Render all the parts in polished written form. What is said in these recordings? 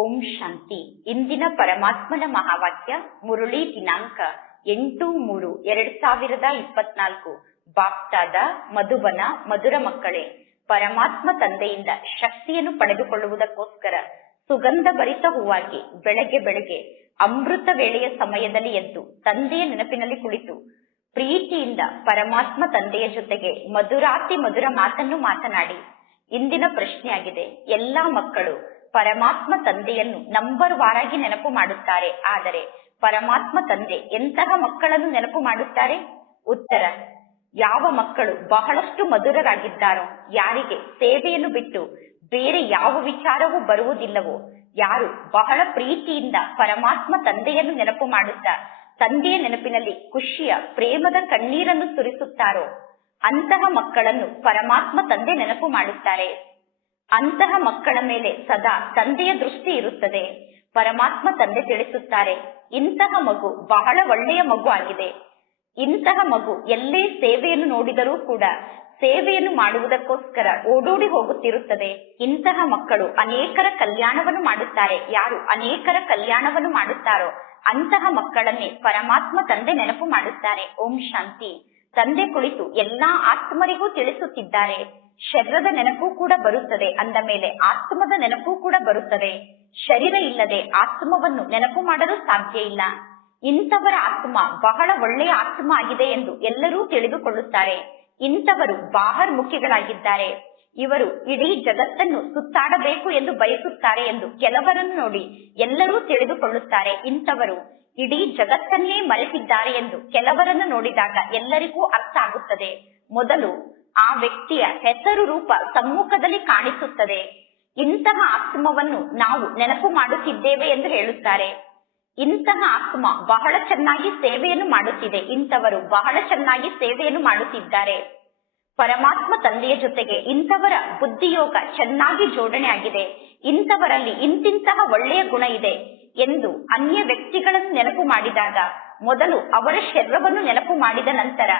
ಓಂ ಶಾಂತಿ. ಇಂದಿನ ಪರಮಾತ್ಮನ ಮಹಾವಾಕ್ಯ ಮುರುಳಿ ದಿನಾಂಕ 8/3/2024. ಬಾಪ್ತಾದ ಮಧುಬನ. ಮಧುರ ಮಕ್ಕಳೇ, ಪರಮಾತ್ಮ ತಂದೆಯಿಂದ ಶಕ್ತಿಯನ್ನು ಪಡೆದುಕೊಳ್ಳುವುದಕ್ಕೋಸ್ಕರ ಸುಗಂಧ ಭರಿತ ಹೂವಾಗಿ ಬೆಳಗ್ಗೆ ಅಮೃತ ವೇಳೆಯ ಸಮಯದಲ್ಲಿ ಎದ್ದು ತಂದೆಯ ನೆನಪಿನಲ್ಲಿ ಕುಳಿತು ಪ್ರೀತಿಯಿಂದ ಪರಮಾತ್ಮ ತಂದೆಯ ಜೊತೆಗೆ ಮಧುರಾತಿ ಮಧುರ ಮಾತನ್ನು ಮಾತನಾಡಿ. ಇಂದಿನ ಪ್ರಶ್ನೆಯಾಗಿದೆ, ಎಲ್ಲಾ ಮಕ್ಕಳು ಪರಮಾತ್ಮ ತಂದೆಯನ್ನು ನಂಬರ್ ವಾರಾಗಿ ನೆನಪು ಮಾಡುತ್ತಾರೆ, ಆದರೆ ಪರಮಾತ್ಮ ತಂದೆ ಎಂತಹ ಮಕ್ಕಳನ್ನು ನೆನಪು ಮಾಡುತ್ತಾರೆ? ಉತ್ತರ, ಯಾವ ಮಕ್ಕಳು ಬಹಳಷ್ಟು ಮಧುರರಾಗಿದ್ದಾರೋ, ಯಾರಿಗೆ ಸೇವೆಯನ್ನು ಬಿಟ್ಟು ಬೇರೆ ಯಾವ ವಿಚಾರವೂ ಬರುವುದಿಲ್ಲವೋ, ಯಾರು ಬಹಳ ಪ್ರೀತಿಯಿಂದ ಪರಮಾತ್ಮ ತಂದೆಯನ್ನು ನೆನಪು ಮಾಡುತ್ತಾ ತಂದೆಯ ನೆನಪಿನಲ್ಲಿ ಖುಷಿಯ ಪ್ರೇಮದ ಕಣ್ಣೀರನ್ನು ಸುರಿಸುತ್ತಾರೋ ಅಂತಹ ಮಕ್ಕಳನ್ನು ಪರಮಾತ್ಮ ತಂದೆ ನೆನಪು ಮಾಡುತ್ತಾರೆ. ಅಂತಹ ಮಕ್ಕಳ ಮೇಲೆ ಸದಾ ತಂದೆಯ ದೃಷ್ಟಿ ಇರುತ್ತದೆ. ಪರಮಾತ್ಮ ತಂದೆ ತಿಳಿಸುತ್ತಾರೆ, ಇಂತಹ ಮಗು ಬಹಳ ಒಳ್ಳೆಯ ಮಗು ಆಗಿದೆ. ಇಂತಹ ಮಗು ಎಲ್ಲೇ ಸೇವೆಯನ್ನು ನೋಡಿದರೂ ಕೂಡ ಸೇವೆಯನ್ನು ಮಾಡುವುದಕ್ಕೋಸ್ಕರ ಓಡೋಡಿ ಹೋಗುತ್ತಿರುತ್ತದೆ. ಇಂತಹ ಮಕ್ಕಳು ಅನೇಕರ ಕಲ್ಯಾಣವನ್ನು ಮಾಡುತ್ತಾರೆ. ಯಾರು ಅನೇಕರ ಕಲ್ಯಾಣವನ್ನು ಮಾಡುತ್ತಾರೋ ಅಂತಹ ಮಕ್ಕಳನ್ನೇ ಪರಮಾತ್ಮ ತಂದೆ ನೆನಪು ಮಾಡುತ್ತಾರೆ. ಓಂ ಶಾಂತಿ. ತಂದೆ ಕುಳಿತು ಎಲ್ಲಾ ಆತ್ಮರಿಗೂ ತಿಳಿಸುತ್ತಿದ್ದಾರೆ, ಶರೀರದ ನೆನಪು ಕೂಡ ಬರುತ್ತದೆ, ಅಂದ ಮೇಲೆ ಆತ್ಮದ ನೆನಪು ಕೂಡ ಬರುತ್ತದೆ. ಶರೀರ ಇಲ್ಲದೆ ಆತ್ಮವನ್ನು ನೆನಪು ಮಾಡಲು ಸಾಧ್ಯ ಇಲ್ಲ. ಇಂಥವರ ಆತ್ಮ ಬಹಳ ಒಳ್ಳೆಯ ಆತ್ಮ ಆಗಿದೆ ಎಂದು ಎಲ್ಲರೂ ತಿಳಿದುಕೊಳ್ಳುತ್ತಾರೆ. ಇಂಥವರು ಬಾಹರ್ಮುಖಿಗಳಾಗಿದ್ದಾರೆ. ಇವರು ಇಡೀ ಜಗತ್ತನ್ನು ಸುತ್ತಾಡಬೇಕು ಎಂದು ಬಯಸುತ್ತಾರೆ ಎಂದು ಕೆಲವರನ್ನು ನೋಡಿ ಎಲ್ಲರೂ ತಿಳಿದುಕೊಳ್ಳುತ್ತಾರೆ. ಇಂಥವರು ಇಡೀ ಜಗತ್ತನ್ನೇ ಮರೆತಿದ್ದಾರೆ ಎಂದು ಕೆಲವರನ್ನು ನೋಡಿದಾಗ ಎಲ್ಲರಿಗೂ ಅರ್ಥ ಆಗುತ್ತದೆ. ಮೊದಲು ಆ ವ್ಯಕ್ತಿಯ ಹೆಸರು ರೂಪ ಸಮ್ಮುಖದಲ್ಲಿ ಕಾಣಿಸುತ್ತದೆ. ಇಂತಹ ಆತ್ಮವನ್ನು ನಾವು ನೆನಪು ಮಾಡುತ್ತಿದ್ದೇವೆ ಎಂದು ಹೇಳುತ್ತಾರೆ. ಇಂತಹ ಆತ್ಮ ಬಹಳ ಚೆನ್ನಾಗಿ ಸೇವೆಯನ್ನು ಮಾಡುತ್ತಿದೆ, ಇಂಥವರು ಬಹಳ ಚೆನ್ನಾಗಿ ಸೇವೆಯನ್ನು ಮಾಡುತ್ತಿದ್ದಾರೆ. ಪರಮಾತ್ಮ ತಂದೆಯ ಜೊತೆಗೆ ಇಂಥವರ ಬುದ್ಧಿಯೋಗ ಚೆನ್ನಾಗಿ ಜೋಡಣೆ ಆಗಿದೆ. ಇಂಥವರಲ್ಲಿ ಇಂತಿಂತಹ ಒಳ್ಳೆಯ ಗುಣ ಇದೆ ಎಂದು ಅನ್ಯ ವ್ಯಕ್ತಿಗಳನ್ನು ನೆನಪು ಮಾಡಿದಾಗ ಮೊದಲು ಅವರ ಶರೀರವನ್ನು ನೆನಪು ಮಾಡಿದ ನಂತರ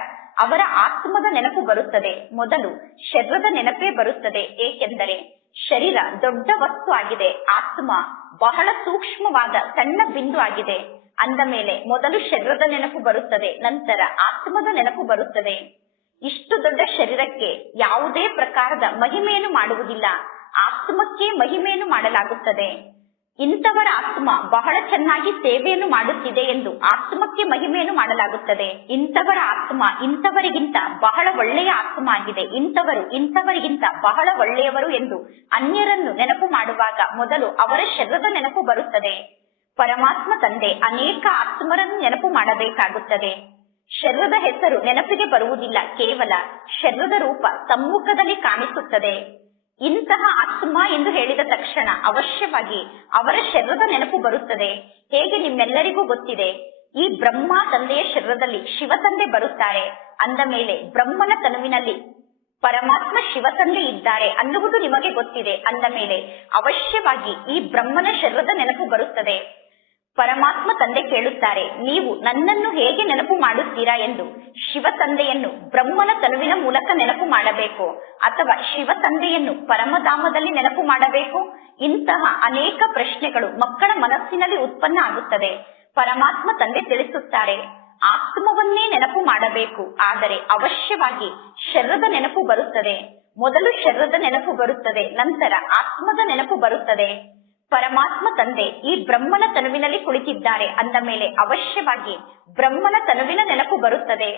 ಅವರ ಆತ್ಮದ ನೆನಪು ಬರುತ್ತದೆ. ಮೊದಲು ಶರೀರದ ನೆನಪೇ ಬರುತ್ತದೆ, ಏಕೆಂದರೆ ಶರೀರ ದೊಡ್ಡ ವಸ್ತು ಆಗಿದೆ, ಆತ್ಮ ಬಹಳ ಸೂಕ್ಷ್ಮವಾದ ಸಣ್ಣ ಬಿಂದು ಆಗಿದೆ. ಅಂದ ಮೇಲೆ ಮೊದಲು ಶರೀರದ ನೆನಪು ಬರುತ್ತದೆ, ನಂತರ ಆತ್ಮದ ನೆನಪು ಬರುತ್ತದೆ. ಇಷ್ಟು ದೊಡ್ಡ ಶರೀರಕ್ಕೆ ಯಾವುದೇ ಪ್ರಕಾರದ ಮಹಿಮೆಯನ್ನು ಮಾಡುವುದಿಲ್ಲ, ಆತ್ಮಕ್ಕೆ ಮಹಿಮೆಯನ್ನು ಮಾಡಲಾಗುತ್ತದೆ. ಇಂಥವರ ಆತ್ಮ ಬಹಳ ಚೆನ್ನಾಗಿ ಸೇವೆಯನ್ನು ಮಾಡುತ್ತಿದೆ ಎಂದು ಆತ್ಮಕ್ಕೆ ಮಹಿಮೆಯನ್ನು ಮಾಡಲಾಗುತ್ತದೆ. ಇಂಥವರ ಆತ್ಮ ಇಂಥವರಿಗಿಂತ ಬಹಳ ಒಳ್ಳೆಯ ಆತ್ಮ ಆಗಿದೆ, ಇಂಥವರು ಇಂಥವರಿಗಿಂತ ಬಹಳ ಒಳ್ಳೆಯವರು ಎಂದು ಅನ್ಯರನ್ನು ನೆನಪು ಮಾಡುವಾಗ ಮೊದಲು ಅವರ ಶರೀರದ ನೆನಪು ಬರುತ್ತದೆ. ಪರಮಾತ್ಮ ತಂದೆ ಅನೇಕ ಆತ್ಮರನ್ನು ನೆನಪು ಮಾಡಬೇಕಾಗುತ್ತದೆ. ಶರೀರದ ಹೆಸರು ನೆನಪಿಗೆ ಬರುವುದಿಲ್ಲ, ಕೇವಲ ಶರೀರದ ರೂಪ ಸಮ್ಮುಖದಲ್ಲಿ ಕಾಣಿಸುತ್ತದೆ. ಇಂತಹ ಆತ್ಮ ಎಂದು ಹೇಳಿದ ತಕ್ಷಣ ಅವಶ್ಯವಾಗಿ ಅವರ ಶರೀರದ ನೆನಪು ಬರುತ್ತದೆ. ಹೇಗೆ ನಿಮ್ಮೆಲ್ಲರಿಗೂ ಗೊತ್ತಿದೆ, ಈ ಬ್ರಹ್ಮ ತಂದೆಯ ಶರೀರದಲ್ಲಿ ಶಿವ ತಂದೆ ಬರುತ್ತಾರೆ, ಅಂದ ಮೇಲೆ ಬ್ರಹ್ಮನ ತನುವಿನಲ್ಲಿ ಪರಮಾತ್ಮ ಶಿವ ತಂದೆ ಇದ್ದಾರೆ ಅನ್ನುವುದು ನಿಮಗೆ ಗೊತ್ತಿದೆ. ಅಂದ ಮೇಲೆ ಅವಶ್ಯವಾಗಿ ಈ ಬ್ರಹ್ಮನ ಶರೀರದ ನೆನಪು ಬರುತ್ತದೆ. ಪರಮಾತ್ಮ ತಂದೆ ಕೇಳುತ್ತಾರೆ, ನೀವು ನನ್ನನ್ನು ಹೇಗೆ ನೆನಪು ಮಾಡುತ್ತೀರಾ ಎಂದು. ಶಿವ ತಂದೆಯನ್ನು ಬ್ರಹ್ಮನ ತನುವಿನ ಮೂಲಕ ನೆನಪು ಮಾಡಬೇಕು ಅಥವಾ ಶಿವ ತಂದೆಯನ್ನು ಪರಮಧಾಮದಲ್ಲಿ ನೆನಪು ಮಾಡಬೇಕು? ಇಂತಹ ಅನೇಕ ಪ್ರಶ್ನೆಗಳು ಮಕ್ಕಳ ಮನಸ್ಸಿನಲ್ಲಿ ಉತ್ಪನ್ನ ಆಗುತ್ತದೆ. ಪರಮಾತ್ಮ ತಂದೆ ತಿಳಿಸುತ್ತಾರೆ, ಆತ್ಮವನ್ನೇ ನೆನಪು ಮಾಡಬೇಕು, ಆದರೆ ಅವಶ್ಯವಾಗಿ ಶರೀರದ ನೆನಪು ಬರುತ್ತದೆ. ಮೊದಲು ಶರೀರದ ನೆನಪು ಬರುತ್ತದೆ, ನಂತರ ಆತ್ಮದ ನೆನಪು ಬರುತ್ತದೆ. ಪರಮಾತ್ಮ ತಂದೆ ಈ ಬ್ರಹ್ಮನ ತನುವಿನಲ್ಲಿ ಕುಳಿತಿದ್ದಾರೆ, ಅಂದ ಮೇಲೆ ಅವಶ್ಯವಾಗಿ ಬ್ರಹ್ಮನ ತನುವಿನ ನೆನಪು ಬರುತ್ತದೆ.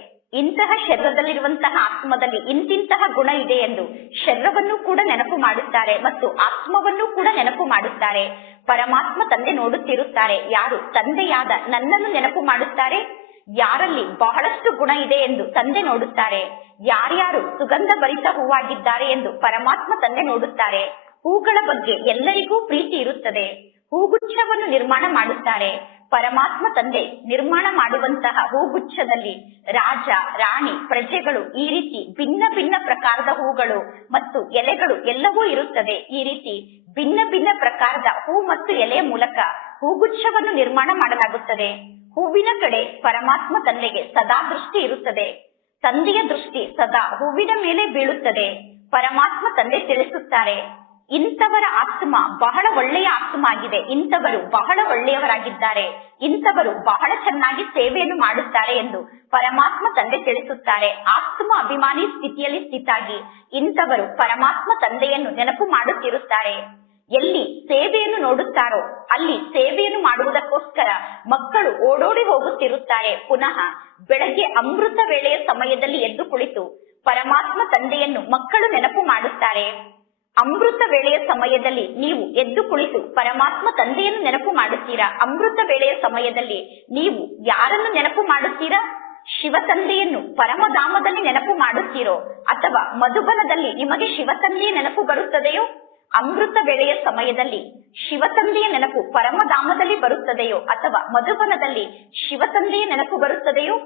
ಇಂತಹ ಶರೀರದಲ್ಲಿರುವಂತಹ ಆತ್ಮದಲ್ಲಿ ಇಂತಿಂತಹ ಗುಣ ಇದೆ ಎಂದು ಶರೀರವನ್ನು ಕೂಡ ನೆನಪು ಮಾಡುತ್ತಾರೆ ಮತ್ತು ಆತ್ಮವನ್ನು ಕೂಡ ನೆನಪು ಮಾಡುತ್ತಾರೆ. ಪರಮಾತ್ಮ ತಂದೆ ನೋಡುತ್ತಿರುತ್ತಾರೆ, ಯಾರು ತಂದೆಯಾದ ನನ್ನನ್ನು ನೆನಪು ಮಾಡುತ್ತಾರೆ, ಯಾರಲ್ಲಿ ಬಹಳಷ್ಟು ಗುಣ ಇದೆ ಎಂದು ತಂದೆ ನೋಡುತ್ತಾರೆ, ಯಾರ್ಯಾರು ಸುಗಂಧ ಭರಿತ ಹೂವಾಗಿದ್ದಾರೆ ಎಂದು ಪರಮಾತ್ಮ ತಂದೆ ನೋಡುತ್ತಾರೆ. ಹೂಗಳ ಬಗ್ಗೆ ಎಲ್ಲರಿಗೂ ಪ್ರೀತಿ ಇರುತ್ತದೆ, ಹೂಗುಚ್ಛವನ್ನು ನಿರ್ಮಾಣ ಮಾಡುತ್ತಾರೆ. ಪರಮಾತ್ಮ ತಂದೆ ನಿರ್ಮಾಣ ಮಾಡುವಂತಹ ಹೂಗುಚ್ಛದಲ್ಲಿ ರಾಜ, ರಾಣಿ, ಪ್ರಜೆಗಳು, ಈ ರೀತಿ ಭಿನ್ನ ಭಿನ್ನ ಪ್ರಕಾರದ ಹೂಗಳು ಮತ್ತು ಎಲೆಗಳು ಎಲ್ಲವೂ ಇರುತ್ತದೆ. ಈ ರೀತಿ ಭಿನ್ನ ಭಿನ್ನ ಪ್ರಕಾರದ ಹೂ ಮತ್ತು ಎಲೆಯ ಮೂಲಕ ಹೂಗುಚ್ಛವನ್ನು ನಿರ್ಮಾಣ ಮಾಡಲಾಗುತ್ತದೆ. ಹೂವಿನ ಕಡೆ ಪರಮಾತ್ಮ ತಂದೆಗೆ ಸದಾ ದೃಷ್ಟಿ ಇರುತ್ತದೆ. ತಂದೆಯ ದೃಷ್ಟಿ ಸದಾ ಹೂವಿನ ಮೇಲೆ ಬೀಳುತ್ತದೆ. ಪರಮಾತ್ಮ ತಂದೆ ತಿಳಿಸುತ್ತಾರೆ, ಇಂಥವರ ಆತ್ಮ ಬಹಳ ಒಳ್ಳೆಯ ಆತ್ಮ ಆಗಿದೆ, ಇಂಥವರು ಬಹಳ ಒಳ್ಳೆಯವರಾಗಿದ್ದಾರೆ, ಇಂಥವರು ಬಹಳ ಚೆನ್ನಾಗಿ ಸೇವೆಯನ್ನು ಮಾಡುತ್ತಾರೆ ಎಂದು ಪರಮಾತ್ಮ ತಂದೆ ತಿಳಿಸುತ್ತಾರೆ. ಆತ್ಮ ಅಭಿಮಾನಿ ಸ್ಥಿತಿಯಲ್ಲಿ ಸ್ಥಿತಾಗಿ ಇಂಥವರು ಪರಮಾತ್ಮ ತಂದೆಯನ್ನು ನೆನಪು ಮಾಡುತ್ತಿರುತ್ತಾರೆ. ಎಲ್ಲಿ ಸೇವೆಯನ್ನು ನೋಡುತ್ತಾರೋ ಅಲ್ಲಿ ಸೇವೆಯನ್ನು ಮಾಡುವುದಕ್ಕೋಸ್ಕರ ಮಕ್ಕಳು ಓಡೋಡಿ ಹೋಗುತ್ತಿರುತ್ತಾರೆ. ಪುನಃ ಬೆಳಗ್ಗೆ ಅಮೃತ ವೇಳೆಯ ಸಮಯದಲ್ಲಿ ಎದ್ದು ಕುಳಿತು ಪರಮಾತ್ಮ ತಂದೆಯನ್ನು ಮಕ್ಕಳು ನೆನಪು ಮಾಡುತ್ತಾರೆ. ಅಮೃತ ವೇಳೆಯ ಸಮಯದಲ್ಲಿ ನೀವು ಎದ್ದು ಕುಳಿತು ಪರಮಾತ್ಮ ತಂದೆಯನ್ನು ನೆನಪು ಮಾಡುತ್ತೀರಾ? ಅಮೃತ ವೇಳೆಯ ಸಮಯದಲ್ಲಿ ನೀವು ಯಾರನ್ನು ನೆನಪು ಮಾಡುತ್ತೀರಾ? ಶಿವ ತಂದೆಯನ್ನು ಪರಮಧಾಮದಲ್ಲಿ ನೆನಪು ಮಾಡುತ್ತೀರೋ ಅಥವಾ ಮಧುಬನದಲ್ಲಿ ನಿಮಗೆ ಶಿವ ತಂದೆಯ ನೆನಪು ಬರುತ್ತದೆಯೋ? ಅಮೃತ ವೇಳೆಯ ಸಮಯದಲ್ಲಿ ಶಿವ ತಂದೆಯ ನೆನಪು ಪರಮಧಾಮದಲ್ಲಿ ಬರುತ್ತದೆಯೋ ಅಥವಾ ಮಧುಬನದಲ್ಲಿ ಶಿವ ತಂದೆಯ ನೆನಪು ಬರುತ್ತದೆಯೋ?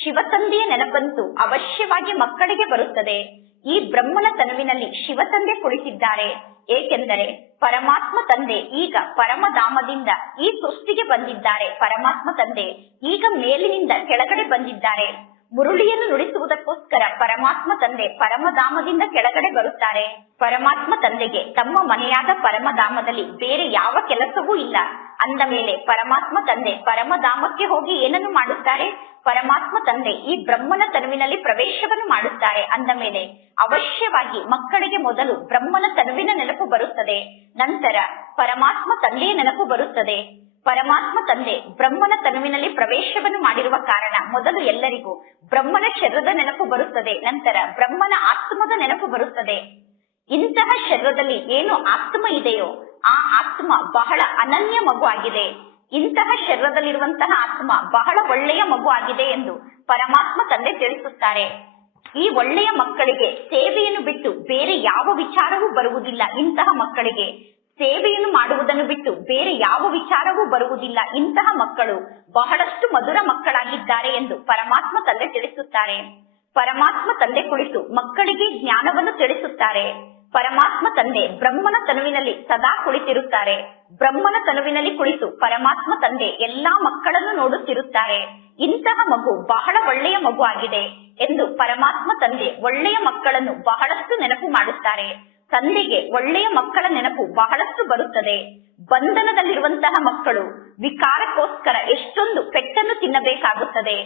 ಶಿವ ತಂದೆಯ ನೆನಪಂತೂ ಅವಶ್ಯವಾಗಿ ಮಕ್ಕಳಿಗೆ ಬರುತ್ತದೆ. ಈ ಬ್ರಹ್ಮನ ತನುವಿನಲ್ಲಿ ಶಿವ ತಂದೆ ಕುಳಿತಿದ್ದಾರೆ. ಏಕೆಂದರೆ ಪರಮಾತ್ಮ ತಂದೆ ಈಗ ಪರಮಧಾಮದಿಂದ ಈ ಸೃಷ್ಟಿಗೆ ಬಂದಿದ್ದಾರೆ. ಪರಮಾತ್ಮ ತಂದೆ ಈಗ ಮೇಲಿನಿಂದ ಕೆಳಗಡೆ ಬಂದಿದ್ದಾರೆ. ಮುರುಳಿಯನ್ನು ನುಡಿಸುವುದಕ್ಕೋಸ್ಕರ ಪರಮಾತ್ಮ ತಂದೆ ಪರಮಧಾಮದಿಂದ ಕೆಳಗಡೆ ಬರುತ್ತಾರೆ. ಪರಮಾತ್ಮ ತಂದೆಗೆ ತಮ್ಮ ಮನೆಯಾದ ಪರಮಧಾಮದಲ್ಲಿ ಬೇರೆ ಯಾವ ಕೆಲಸವೂ ಇಲ್ಲ. ಅಂದ ಮೇಲೆ ಪರಮಾತ್ಮ ತಂದೆ ಪರಮಧಾಮಕ್ಕೆ ಹೋಗಿ ಏನನ್ನು ಮಾಡುತ್ತಾರೆ? ಪರಮಾತ್ಮ ತಂದೆ ಈ ಬ್ರಹ್ಮನ ತನುವಿನಲ್ಲಿ ಪ್ರವೇಶವನ್ನು ಮಾಡುತ್ತಾರೆ. ಅಂದ ಮೇಲೆ ಅವಶ್ಯವಾಗಿ ಮಕ್ಕಳಿಗೆ ಮೊದಲು ಬ್ರಹ್ಮನ ತನುವಿನ ನೆನಪು ಬರುತ್ತದೆ, ನಂತರ ಪರಮಾತ್ಮ ತಂದೆಯ ನೆನಪು ಬರುತ್ತದೆ. ಪರಮಾತ್ಮ ತಂದೆ ಬ್ರಹ್ಮನ ತನುವಿನಲ್ಲಿ ಪ್ರವೇಶವನ್ನು ಮಾಡಿರುವ ಕಾರಣ ಮೊದಲು ಎಲ್ಲರಿಗೂ ಬ್ರಹ್ಮನ ಶರೀರದ ನೆನಪು ಬರುತ್ತದೆ, ನಂತರ ಬ್ರಹ್ಮನ ಆತ್ಮದ ನೆನಪು ಬರುತ್ತದೆ. ಇಂತಹ ಶರೀರದಲ್ಲಿ ಏನು ಆತ್ಮ ಇದೆಯೋ ಆ ಆತ್ಮ ಬಹಳ ಅನನ್ಯ ಮಗು ಆಗಿದೆ. ಇಂತಹ ಶರೀರದಲ್ಲಿರುವಂತಹ ಆತ್ಮ ಬಹಳ ಒಳ್ಳೆಯ ಮಗು ಆಗಿದೆ ಎಂದು ಪರಮಾತ್ಮ ತಂದೆ ತಿಳಿಸುತ್ತಾರೆ. ಈ ಒಳ್ಳೆಯ ಮಕ್ಕಳಿಗೆ ಸೇವೆಯನ್ನು ಬಿಟ್ಟು ಬೇರೆ ಯಾವ ವಿಚಾರವೂ ಬರುವುದಿಲ್ಲ. ಇಂತಹ ಮಕ್ಕಳಿಗೆ ಸೇವೆಯನ್ನು ಮಾಡುವುದನ್ನು ಬಿಟ್ಟು ಬೇರೆ ಯಾವ ವಿಚಾರವೂ ಬರುವುದಿಲ್ಲ. ಇಂತಹ ಮಕ್ಕಳು ಬಹಳಷ್ಟು ಮಧುರ ಮಕ್ಕಳಾಗಿದ್ದಾರೆ ಎಂದು ಪರಮಾತ್ಮ ತಂದೆ ತಿಳಿಸುತ್ತಾರೆ. ಪರಮಾತ್ಮ ತಂದೆ ಕುಳಿತು ಮಕ್ಕಳಿಗೆ ಜ್ಞಾನವನ್ನು ತಿಳಿಸುತ್ತಾರೆ. ಪರಮಾತ್ಮ ತಂದೆ ಬ್ರಹ್ಮನ ತನುವಿನಲ್ಲಿ ಸದಾ ಕುಳಿತಿರುತ್ತಾರೆ. ಬ್ರಹ್ಮನ ತನುವಿನಲ್ಲಿ ಕುಳಿತು ಪರಮಾತ್ಮ ತಂದೆ ಎಲ್ಲಾ ಮಕ್ಕಳನ್ನು ನೋಡುತ್ತಿರುತ್ತಾರೆ. ಇಂತಹ ಮಗು ಬಹಳ ಒಳ್ಳೆಯ ಮಗು ಆಗಿದೆ ಎಂದು ಪರಮಾತ್ಮ ತಂದೆ ಒಳ್ಳೆಯ ಮಕ್ಕಳನ್ನು ಬಹಳಷ್ಟು ನೆನಪು ಮಾಡುತ್ತಾರೆ. ತಂದೆಗೆ ಒಳ್ಳೆಯ ಮಕ್ಕಳ ನೆನಪು ಬಹಳಷ್ಟು ಬರುತ್ತದೆ. ಬಂಧನದಲ್ಲಿರುವಂತಹ ಮಕ್ಕಳು ವಿಕಾರಕ್ಕೋಸ್ಕರ ಎಷ್ಟೊಂದು ಪೆಟ್ಟನ್ನು ತಿನ್ನಬೇಕಾಗುತ್ತದೆ.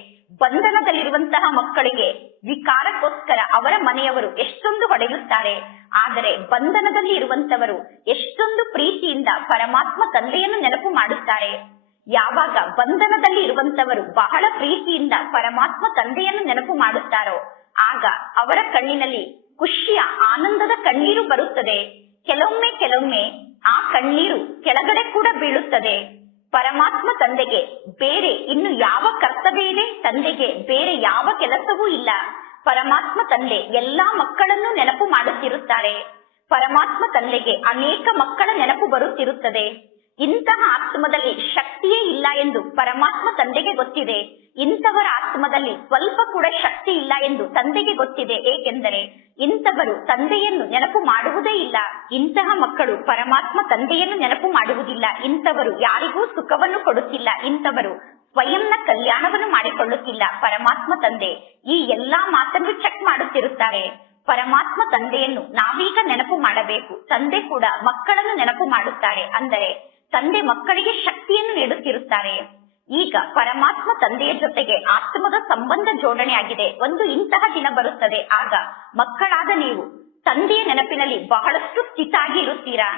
ಬಂಧನದಲ್ಲಿರುವಂತಹ ಮಕ್ಕಳಿಗೆ ವಿಕಾರಕ್ಕೋಸ್ಕರ ಅವರ ಮನೆಯವರು ಎಷ್ಟೊಂದು ಹೊಡೆಯುತ್ತಾರೆ. ಆದರೆ ಬಂಧನದಲ್ಲಿ ಇರುವಂತವರು ಎಷ್ಟೊಂದು ಪ್ರೀತಿಯಿಂದ ಪರಮಾತ್ಮ ತಂದೆಯನ್ನು ನೆನಪು ಮಾಡುತ್ತಾರೆ. ಯಾವಾಗ ಬಂಧನದಲ್ಲಿ ಇರುವಂತವರು ಬಹಳ ಪ್ರೀತಿಯಿಂದ ಪರಮಾತ್ಮ ತಂದೆಯನ್ನು ನೆನಪು ಮಾಡುತ್ತಾರೋ ಆಗ ಅವರ ಕಣ್ಣಿನಲ್ಲಿ ಖುಷಿಯ ಆನಂದದ ಕಣ್ಣೀರು ಬರುತ್ತದೆ. ಕೆಲವೊಮ್ಮೆ ಆ ಕಣ್ಣೀರು ಕೆಳಗಡೆ ಕೂಡ ಬೀಳುತ್ತದೆ. ಪರಮಾತ್ಮ ತಂದೆಗೆ ಬೇರೆ ಇನ್ನು ಯಾವ ಕರ್ತವ್ಯ ಇದೆ? ತಂದೆಗೆ ಬೇರೆ ಯಾವ ಕೆಲಸವೂ ಇಲ್ಲ. ಪರಮಾತ್ಮ ತಂದೆ ಎಲ್ಲಾ ಮಕ್ಕಳನ್ನು ನೆನಪು ಮಾಡುತ್ತಿರುತ್ತಾರೆ. ಪರಮಾತ್ಮ ತಂದೆಗೆ ಅನೇಕ ಮಕ್ಕಳ ನೆನಪು ಬರುತ್ತಿರುತ್ತದೆ. ಇಂತಹ ಆತ್ಮದಲ್ಲಿ ಶಕ್ತಿಯೇ ಇಲ್ಲ ಎಂದು ಪರಮಾತ್ಮ ತಂದೆಗೆ ಗೊತ್ತಿದೆ. ಇಂಥವರ ಆತ್ಮದಲ್ಲಿ ಸ್ವಲ್ಪ ಕೂಡ ಶಕ್ತಿ ಇಲ್ಲ ಎಂದು ತಂದೆಗೆ ಗೊತ್ತಿದೆ. ಏಕೆಂದರೆ ಇಂಥವರು ತಂದೆಯನ್ನು ನೆನಪು ಮಾಡುವುದೇ ಇಲ್ಲ. ಇಂತಹ ಮಕ್ಕಳು ಪರಮಾತ್ಮ ತಂದೆಯನ್ನು ನೆನಪು ಮಾಡುವುದಿಲ್ಲ. ಇಂಥವರು ಯಾರಿಗೂ ಸುಖವನ್ನು ಕೊಡುತ್ತಿಲ್ಲ. ಇಂಥವರು ಸ್ವಯಂನ ಕಲ್ಯಾಣವನ್ನು ಮಾಡಿಕೊಳ್ಳುತ್ತಿಲ್ಲ. ಪರಮಾತ್ಮ ತಂದೆ ಈ ಎಲ್ಲಾ ಮಾತನ್ನು ಚೆಕ್ ಮಾಡುತ್ತಿರುತ್ತಾರೆ. ಪರಮಾತ್ಮ ತಂದೆಯನ್ನು ನಾವೀಗ ನೆನಪು ಮಾಡಬೇಕು. ತಂದೆ ಕೂಡ ಮಕ್ಕಳನ್ನು ನೆನಪು ಮಾಡುತ್ತಾರೆ. ಅಂದರೆ ತಂದೆ ಮಕ್ಕಳಿಗೆ ಶಕ್ತಿಯನ್ನು ನೀಡುತ್ತಿರುತ್ತಾರೆ. ಈಗ ಪರಮಾತ್ಮ ತಂದೆಯ ಜೊತೆಗೆ ಆತ್ಮದ ಸಂಬಂಧ ಜೋಡಣೆ ಆಗಿದೆ. ಒಂದು ಇಂತಹ ದಿನ ಬರುತ್ತದೆ, ಆಗ ಮಕ್ಕಳಾದ ನೀವು ತಂದೆಯ ನೆನಪಿನಲ್ಲಿ ಬಹಳಷ್ಟು ಸ್ಥಿತಾಗಿ ಇರುತ್ತೀರಾ.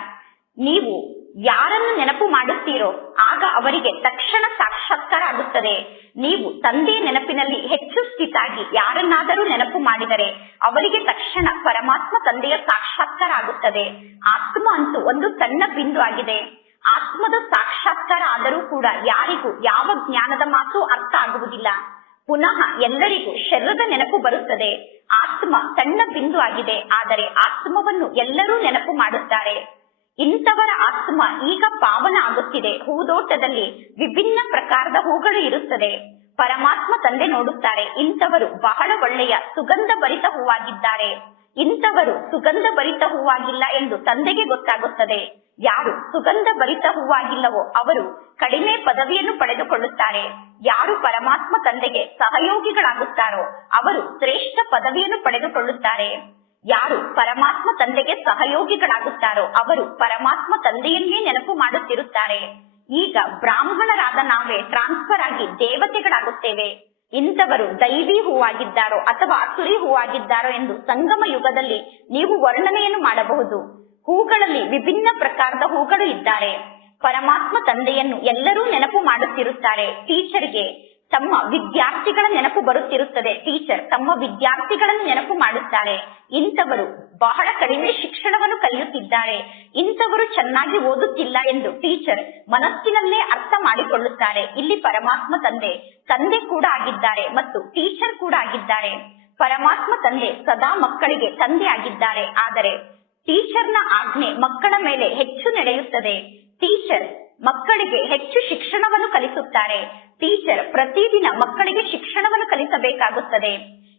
ನೀವು ಯಾರನ್ನು ನೆನಪು ಮಾಡುತ್ತೀರೋ ಆಗ ಅವರಿಗೆ ತಕ್ಷಣ ಸಾಕ್ಷಾತ್ಕಾರ ಆಗುತ್ತದೆ. ನೀವು ತಂದೆಯ ನೆನಪಿನಲ್ಲಿ ಹೆಚ್ಚು ಸ್ಥಿತಾಗಿ ಯಾರನ್ನಾದರೂ ನೆನಪು ಮಾಡಿದರೆ ಅವರಿಗೆ ತಕ್ಷಣ ಪರಮಾತ್ಮ ತಂದೆಯ ಸಾಕ್ಷಾತ್ಕಾರ ಆಗುತ್ತದೆ. ಆತ್ಮ ಅಂತೂ ಒಂದು ಸಣ್ಣ ಬಿಂದು ಆಗಿದೆ. ಆತ್ಮದ ಸಾಕ್ಷಾತ್ಕಾರ ಆದರೂ ಕೂಡ ಯಾರಿಗೂ ಯಾವ ಜ್ಞಾನದ ಮಾತು ಅರ್ಥ ಆಗುವುದಿಲ್ಲ. ಪುನಃ ಎಲ್ಲರಿಗೂ ಶರೀರದ ನೆನಪು ಬರುತ್ತದೆ. ಆತ್ಮ ಸಣ್ಣ ಬಿಂದು ಆಗಿದೆ, ಆದರೆ ಆತ್ಮವನ್ನು ಎಲ್ಲರೂ ನೆನಪು ಮಾಡುತ್ತಾರೆ. ಇಂಥವರ ಆತ್ಮ ಈಗ ಪಾವನ ಆಗುತ್ತಿದೆ. ಹೂದೋಟದಲ್ಲಿ ವಿಭಿನ್ನ ಪ್ರಕಾರದ ಹೂಗಳು ಇರುತ್ತದೆ. ಪರಮಾತ್ಮ ತಂದೆ ನೋಡುತ್ತಾರೆ, ಇಂಥವರು ಬಹಳ ಒಳ್ಳೆಯ ಸುಗಂಧ ಭರಿತ ಹೂವಾಗಿದ್ದಾರೆ. ಇಂಥವರು ಸುಗಂಧ ಭರಿತ ಹೂವಾಗಿಲ್ಲ ಎಂದು ತಂದೆಗೆ ಗೊತ್ತಾಗುತ್ತದೆ. ಯಾರು ಸುಗಂಧ ಭರಿತ ಹೂವಾಗಿಲ್ಲವೋ ಅವರು ಕಡಿಮೆ ಪದವಿಯನ್ನು ಪಡೆದುಕೊಳ್ಳುತ್ತಾರೆ. ಯಾರು ಪರಮಾತ್ಮ ತಂದೆಗೆ ಸಹಯೋಗಿಗಳಾಗುತ್ತಾರೋ ಅವರು ಶ್ರೇಷ್ಠ ಪದವಿಯನ್ನು ಪಡೆದುಕೊಳ್ಳುತ್ತಾರೆ. ಯಾರು ಪರಮಾತ್ಮ ತಂದೆಗೆ ಸಹಯೋಗಿಗಳಾಗುತ್ತಾರೋ ಅವರು ಪರಮಾತ್ಮ ತಂದೆಯನ್ನೇ ನೆನಪು ಮಾಡುತ್ತಿರುತ್ತಾರೆ. ಈಗ ಬ್ರಾಹ್ಮಣರಾದ ನಾವೇ ಟ್ರಾನ್ಸ್ಫರ್ ಆಗಿ ದೇವತೆಗಳಾಗುತ್ತೇವೆ. ಇಂಥವರು ದೈವಿ ಹೂವಾಗಿದ್ದಾರೋ ಅಥವಾ ಅಸುರಿ ಹೂವಾಗಿದ್ದಾರೋ ಎಂದು ಸಂಗಮ ಯುಗದಲ್ಲಿ ನೀವು ವರ್ಣನೆಯನ್ನು ಮಾಡಬಹುದು. ಹೂಗಳಲ್ಲಿ ವಿಭಿನ್ನ ಪ್ರಕಾರದ ಹೂಗಳು ಇದ್ದಾರೆ. ಪರಮಾತ್ಮ ತಂದೆಯನ್ನು ಎಲ್ಲರೂ ನೆನಪು ಮಾಡುತ್ತಿರುತ್ತಾರೆ. ಟೀಚರ್ಗೆ ತಮ್ಮ ವಿದ್ಯಾರ್ಥಿಗಳ ನೆನಪು ಬರುತ್ತಿರುತ್ತದೆ. ಟೀಚರ್ ತಮ್ಮ ವಿದ್ಯಾರ್ಥಿಗಳನ್ನು ನೆನಪು ಮಾಡುತ್ತಾರೆ. ಇಂಥವರು ಬಹಳ ಕಡಿಮೆ ಶಿಕ್ಷಣವನ್ನು ಕಲಿಯುತ್ತಿದ್ದಾರೆ, ಇಂಥವರು ಚೆನ್ನಾಗಿ ಓದುತ್ತಿಲ್ಲ ಎಂದು ಟೀಚರ್ ಮನಸ್ಸಿನಲ್ಲೇ ಅರ್ಥ ಮಾಡಿಕೊಳ್ಳುತ್ತಾರೆ. ಇಲ್ಲಿ ಪರಮಾತ್ಮ ತಂದೆ ಕೂಡ ಆಗಿದ್ದಾರೆ ಮತ್ತು ಟೀಚರ್ ಕೂಡ ಆಗಿದ್ದಾರೆ. ಪರಮಾತ್ಮ ತಂದೆ ಸದಾ ಮಕ್ಕಳಿಗೆ ತಂದೆ ಆಗಿದ್ದಾರೆ. ಆದರೆ ಟೀಚರ್ನ ಆಜ್ಞೆ ಮಕ್ಕಳ ಮೇಲೆ ಹೆಚ್ಚು ನಡೆಯುತ್ತದೆ. ಟೀಚರ್ ಮಕ್ಕಳಿಗೆ ಹೆಚ್ಚು ಶಿಕ್ಷಣವನ್ನು ಕಲಿಸುತ್ತಾರೆ. ಟೀಚರ್ ಪ್ರತಿದಿನ ಮಕ್ಕಳಿಗೆ ಶಿಕ್ಷಣವನ್ನು ಕಲಿಸಬೇಕಾಗುತ್ತದೆ.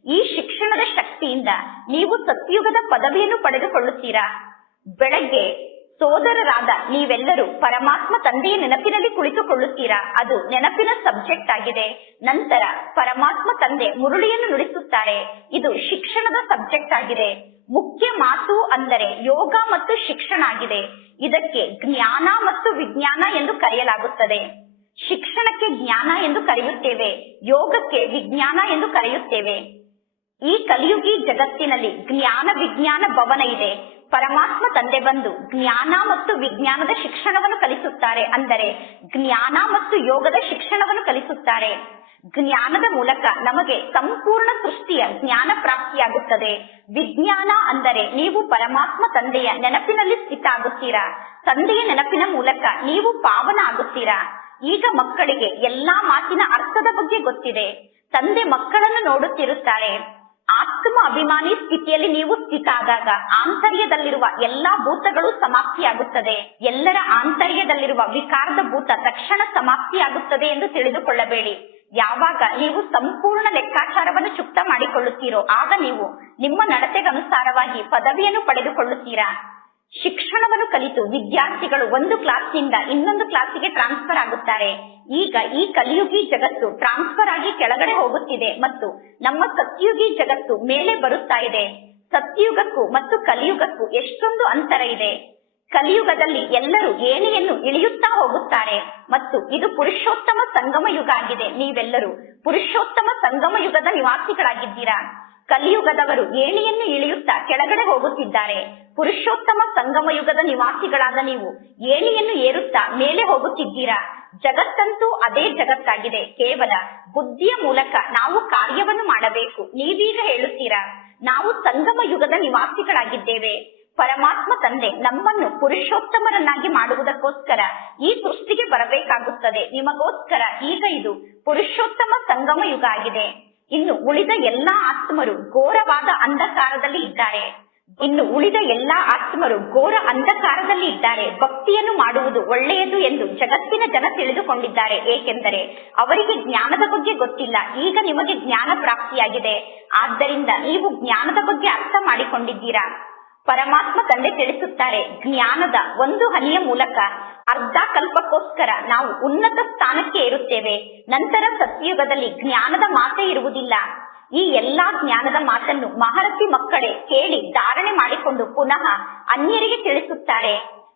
ಈ ಶಿಕ್ಷಣದ ಶಕ್ತಿಯಿಂದ ನೀವು ಸತ್ಯುಗದ ಪದವಿಯನ್ನು ಪಡೆದುಕೊಳ್ಳುತ್ತೀರಾ. ಬೆಳಗ್ಗೆ ಸೋದರರಾದ ನೀವೆಲ್ಲರೂ ಪರಮಾತ್ಮ ತಂದೆಯ ನೆನಪಿನಲ್ಲಿ ಕುಳಿತುಕೊಳ್ಳುತ್ತೀರಾ. ಅದು ನೆನಪಿನ ಸಬ್ಜೆಕ್ಟ್ ಆಗಿದೆ. ನಂತರ ಪರಮಾತ್ಮ ತಂದೆ ಮುರುಳಿಯನ್ನು ನುಡಿಸುತ್ತಾರೆ. ಇದು ಶಿಕ್ಷಣದ ಸಬ್ಜೆಕ್ಟ್ ಆಗಿದೆ. ಮುಖ್ಯ ಮಾತು ಅಂದರೆ ಯೋಗ ಮತ್ತು ಶಿಕ್ಷಣ ಆಗಿದೆ. ಇದಕ್ಕೆ ಜ್ಞಾನ ಮತ್ತು ವಿಜ್ಞಾನ ಎಂದು ಕರೆಯಲಾಗುತ್ತದೆ. ಶಿಕ್ಷಣಕ್ಕೆ ಜ್ಞಾನ ಎಂದು ಕರೆಯುತ್ತೇವೆ, ಯೋಗಕ್ಕೆ ವಿಜ್ಞಾನ ಎಂದು ಕರೆಯುತ್ತೇವೆ. ಈ ಕಲಿಯುಗಿ ಜಗತ್ತಿನಲ್ಲಿ ಜ್ಞಾನ ವಿಜ್ಞಾನ ಭವನ ಇದೆ. ಪರಮಾತ್ಮ ತಂದೆ ಬಂದು ಜ್ಞಾನ ಮತ್ತು ವಿಜ್ಞಾನದ ಶಿಕ್ಷಣವನ್ನು ಕಲಿಸುತ್ತಾರೆ. ಅಂದರೆ ಜ್ಞಾನ ಮತ್ತು ಯೋಗದ ಶಿಕ್ಷಣವನ್ನು ಕಲಿಸುತ್ತಾರೆ. ಜ್ಞಾನದ ಮೂಲಕ ನಮಗೆ ಸಂಪೂರ್ಣ ಸೃಷ್ಟಿಯ ಜ್ಞಾನ ಪ್ರಾಪ್ತಿಯಾಗುತ್ತದೆ. ವಿಜ್ಞಾನ ಅಂದರೆ ನೀವು ಪರಮಾತ್ಮ ತಂದೆಯ ನೆನಪಿನಲ್ಲಿ ಸ್ಥಿತ ಆಗುತ್ತೀರಾ. ತಂದೆಯ ನೆನಪಿನ ಮೂಲಕ ನೀವು ಪಾವನ ಆಗುತ್ತೀರಾ. ಈಗ ಮಕ್ಕಳಿಗೆ ಎಲ್ಲಾ ಮಾತಿನ ಅರ್ಥದ ಬಗ್ಗೆ ಗೊತ್ತಿದೆ. ತಂದೆ ಮಕ್ಕಳನ್ನು ನೋಡುತ್ತಿರುತ್ತಾರೆ. ಆತ್ಮ ಅಭಿಮಾನಿ ಸ್ಥಿತಿಯಲ್ಲಿ ನೀವು ಸ್ಥಿತ ಆದಾಗ ಆಂತರ್ಯದಲ್ಲಿರುವ ಎಲ್ಲಾ ಭೂತಗಳು ಸಮಾಪ್ತಿಯಾಗುತ್ತದೆ. ಎಲ್ಲರ ಆಂತರ್ಯದಲ್ಲಿರುವ ವಿಕಾರದ ಭೂತ ತಕ್ಷಣ ಸಮಾಪ್ತಿಯಾಗುತ್ತದೆ ಎಂದು ತಿಳಿದುಕೊಳ್ಳಬೇಡಿ. ಯಾವಾಗ ನೀವು ಸಂಪೂರ್ಣ ಲೆಕ್ಕಾಚಾರವನ್ನು ಚುಕ್ತ ಮಾಡಿಕೊಳ್ಳುತ್ತೀರೋ ಆಗ ನೀವು ನಿಮ್ಮ ನಡತೆಗನುಸಾರವಾಗಿ ಪದವಿಯನ್ನು ಪಡೆದುಕೊಳ್ಳುತ್ತೀರಾ. ಶಿಕ್ಷಣವನ್ನು ಕಲಿತು ವಿದ್ಯಾರ್ಥಿಗಳು ಒಂದು ಕ್ಲಾಸ್ನಿಂದ ಇನ್ನೊಂದು ಕ್ಲಾಸಿಗೆ ಟ್ರಾನ್ಸ್ಫರ್ ಆಗುತ್ತಾರೆ. ಈಗ ಈ ಕಲಿಯುಗಿ ಜಗತ್ತು ಟ್ರಾನ್ಸ್ಫರ್ ಆಗಿ ಕೆಳಗಡೆ ಹೋಗುತ್ತಿದೆ ಮತ್ತು ನಮ್ಮ ಸತ್ಯುಗಿ ಜಗತ್ತು ಮೇಲೆ ಬರುತ್ತಾ ಇದೆ. ಸತ್ಯುಗಕ್ಕೂ ಮತ್ತು ಕಲಿಯುಗಕ್ಕೂ ಎಷ್ಟೊಂದು ಅಂತರ ಇದೆ. ಕಲಿಯುಗದಲ್ಲಿ ಎಲ್ಲರೂ ಏಣಿಯನ್ನು ಇಳಿಯುತ್ತಾ ಹೋಗುತ್ತಾರೆ ಮತ್ತು ಇದು ಪುರುಷೋತ್ತಮ ಸಂಗಮ ಯುಗ ಆಗಿದೆ. ನೀವೆಲ್ಲರೂ ಪುರುಷೋತ್ತಮ ಸಂಗಮ ಯುಗದ ನಿವಾಸಿಗಳಾಗಿದ್ದೀರಾ. ಕಲಿಯುಗದವರು ಏಣಿಯನ್ನು ಇಳಿಯುತ್ತಾ ಕೆಳಗಡೆ ಹೋಗುತ್ತಿದ್ದಾರೆ. ಪುರುಷೋತ್ತಮ ಸಂಗಮ ಯುಗದ ನಿವಾಸಿಗಳಾದ ನೀವು ಏಣಿಯನ್ನು ಏರುತ್ತಾ ಮೇಲೆ ಹೋಗುತ್ತಿದ್ದೀರಾ. ಜಗತ್ತಂತೂ ಅದೇ ಜಗತ್ತಾಗಿದೆ. ಕೇವಲ ಬುದ್ಧಿಯ ಮೂಲಕ ನಾವು ಕಾರ್ಯವನ್ನು ಮಾಡಬೇಕು. ನೀವೀಗ ಹೇಳುತ್ತೀರಾ ನಾವು ಸಂಗಮ ಯುಗದ ನಿವಾಸಿಗಳಾಗಿದ್ದೇವೆ. ಪರಮಾತ್ಮ ತಂದೆ ನಮ್ಮನ್ನು ಪುರುಷೋತ್ತಮರನ್ನಾಗಿ ಮಾಡುವುದಕ್ಕೋಸ್ಕರ ಈ ಸೃಷ್ಟಿಗೆ ಬರಬೇಕಾಗುತ್ತದೆ. ನಿಮಗೋಸ್ಕರ ಈಗ ಇದು ಪುರುಷೋತ್ತಮ ಸಂಗಮ ಯುಗ ಆಗಿದೆ. ಇನ್ನು ಉಳಿದ ಎಲ್ಲಾ ಆತ್ಮರು ಘೋರವಾದ ಅಂಧಕಾರದಲ್ಲಿ ಇದ್ದಾರೆ. ಭಕ್ತಿಯನ್ನು ಮಾಡುವುದು ಒಳ್ಳೆಯದು ಎಂದು ಜಗತ್ತಿನ ಜನ ತಿಳಿದುಕೊಂಡಿದ್ದಾರೆ. ಏಕೆಂದರೆ ಅವರಿಗೆ ಜ್ಞಾನದ ಬಗ್ಗೆ ಗೊತ್ತಿಲ್ಲ. ಈಗ ನಿಮಗೆ ಜ್ಞಾನ ಪ್ರಾಪ್ತಿಯಾಗಿದೆ. ಆದ್ದರಿಂದ ನೀವು ಜ್ಞಾನದ ಬಗ್ಗೆ ಅರ್ಥ ಮಾಡಿಕೊಂಡಿದ್ದೀರಾ. ಪರಮಾತ್ಮ ತಂದೆ ತಿಳಿಸುತ್ತಾರೆ, ಜ್ಞಾನದ ಒಂದು ಹನಿಯ ಮೂಲಕ ಅರ್ಧ ಕಲ್ಪಕ್ಕೋಸ್ಕರ ನಾವು ಉನ್ನತ ಸ್ಥಾನಕ್ಕೆ ಏರುತ್ತೇವೆ. ನಂತರ ಸತ್ಯಯುಗದಲ್ಲಿ ಜ್ಞಾನದ ಮಾತೇ ಇರುವುದಿಲ್ಲ. ಈ ಎಲ್ಲಾ ಜ್ಞಾನದ ಮಾತನ್ನು ಮಹರ್ಷಿ ಮಕ್ಕಳೇ ಕೇಳಿ ಧಾರಣೆ ಮಾಡಿಕೊಂಡು ಪುನಃ ಅನ್ಯರಿಗೆ ತಿಳಿಸುತ್ತಾರೆ.